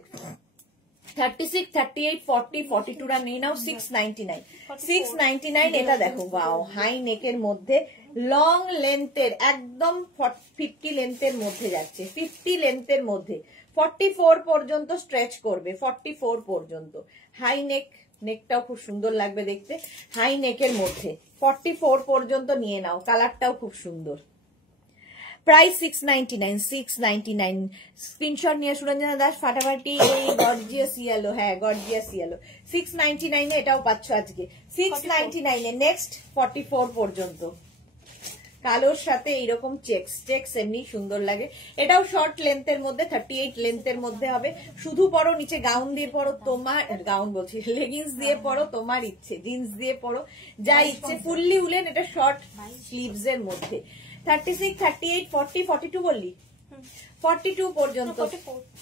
36, 38, 40, 42 রা নিয়ে নাও 699। 699 এটা দেখো, ওয়াও, হাই নেকের মধ্যে লং লেন্থের, একদম 50 লেন্থের মধ্যে যাচ্ছে, 50 লেন্থের মধ্যে 44 পর্যন্ত স্ট্রেচ করবে, 44 পর্যন্ত হাই নেক, নেকটাও খুব সুন্দর লাগবে দেখতে, হাই নেকের মধ্যে 44 পর্যন্ত নিয়ে নাও, কালারটাও খুব সুন্দর। প্রাইস 699। 699 স্ক্রিনশট নিয়ে সুরঞ্জনা দাস ফাটাফাটি, এই গর্জিয়াস ইয়েলো, হ্যাঁ গর্জিয়াস ইয়েলো 699 এ এটাও পাচ্ছ আজকে 699 এ। নেক্সট 44 পর্যন্ত, কালোর সাথে এইরকম চেক্স, চেক্স এমনি সুন্দর লাগে, এটাও শর্ট লেন্থের মধ্যে 38 লেন্থের মধ্যে হবে, শুধু পরো, নিচে গাউন দিয়ে পরো, তোমার গাউন বলছি লেগিংস দিয়ে পরো, তোমার ইচ্ছে, জিন্স দিয়ে পরো, যা ইচ্ছে, ফুললি উলেন, এটা শর্ট স্লিভস এর মধ্যে। 36, 38, 40, 42 বললি, 42 পর্যন্ত,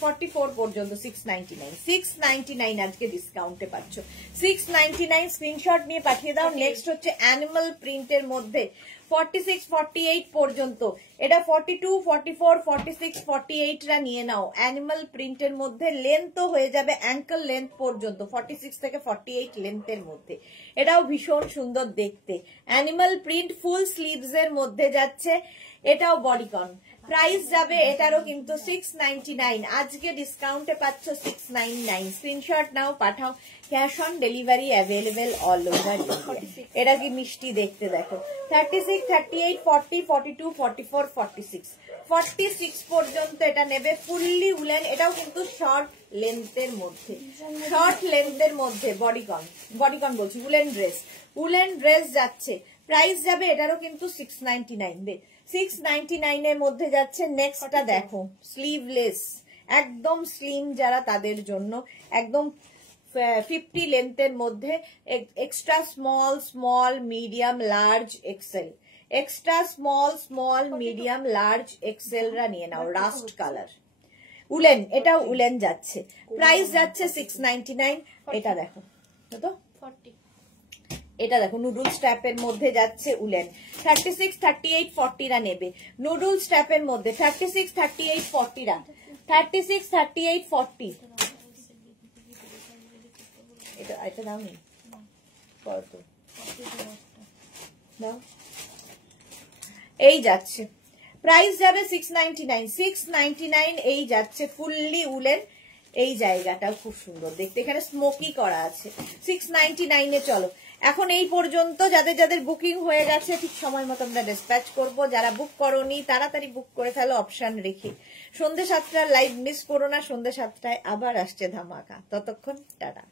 44 পর্যন্ত 699। 699 আজকে ডিসকাউন্টে পাচ্ছ, 699 স্ক্রিনশট নিয়ে পাঠিয়ে দাও। নেক্সট হচ্ছে অ্যানিমাল প্রিন্টের মধ্যে 46, 48 পর্যন্ত, এটা 42, 44, 46, 48 রা নিয়ে নাও, অ্যানিমাল প্রিন্টের মধ্যে, লেন্থও হয়ে যাবে অ্যাঙ্কল লেন্থ পর্যন্ত, 46 থেকে 48 লেন্থের মধ্যে, এটাও ভীষণ সুন্দর দেখতে, অ্যানিমাল প্রিন্ট ফুল স্লিভস এর মধ্যে যাচ্ছে, এটাও বডিকন, প্রাইস যাবে এটারও কিন্তু 699, আজকে ডিসকাউন্টে পাচ্ছ 699। স্ক্রিনশট নাও, পাঠাও, cash on delivery available all over India. এটা কি মিষ্টি দেখতে দেখো, 36, 38, 40, 42, 44, 46 46 পর্যন্ত এটা নেবে, ফুললি উলেন, এটাও কিন্তু শর্ট লেন্থের মধ্যে, শর্ট লেন্থের মধ্যে বডিকন, বডিকন বলছি উলেন ড্রেস, উলেন ড্রেস যাচ্ছে, প্রাইস যাবে এটারও কিন্তু 699। 699 এর মধ্যে যাচ্ছে। নেক্সটটা দেখো, স্লিভলেস, একদম স্লিম যারা তাদের জন্য, একদম 50 লেন্থের মধ্যে, extra small, small, medium, large, XL, extra small, small, medium, large, XL রা নিয়ে নাও, রাস্ট কালার উলেন, এটাও উলেন যাচ্ছে, প্রাইস যাচ্ছে 699। এটা দেখো তো, 40, এটা দেখো নুডল স্ট্র্যাপের মধ্যে যাচ্ছে উলেন, 36, 38, 40 রা নেবে, নুডল স্ট্র্যাপের মধ্যে 36, 38, 40 রা, 36, 38, 40 এটা, এটা দাও নি কত দাও, এই যাচ্ছে, প্রাইস যাবে 699। 699 এই যাচ্ছে, ফুললি উলেন, এই জায়গাটাও খুব সুন্দর দেখতে, এখানে স্মোকি করা আছে, 699 এ। চলো এখন এই পর্যন্ত, যাদের যাদের বুকিং হয়ে গেছে ঠিক সময় মতো আমরা ডিসপ্যাচ করব, যারা বুক করোনি তাড়াতাড়ি বুক করে ফেলো অপশন রেখে। সন্ধ্যে 7টার লাইভ মিস করো না, সন্ধ্যে 7টায় আবার আসছে ধামাকা, ততক্ষণ টাটা।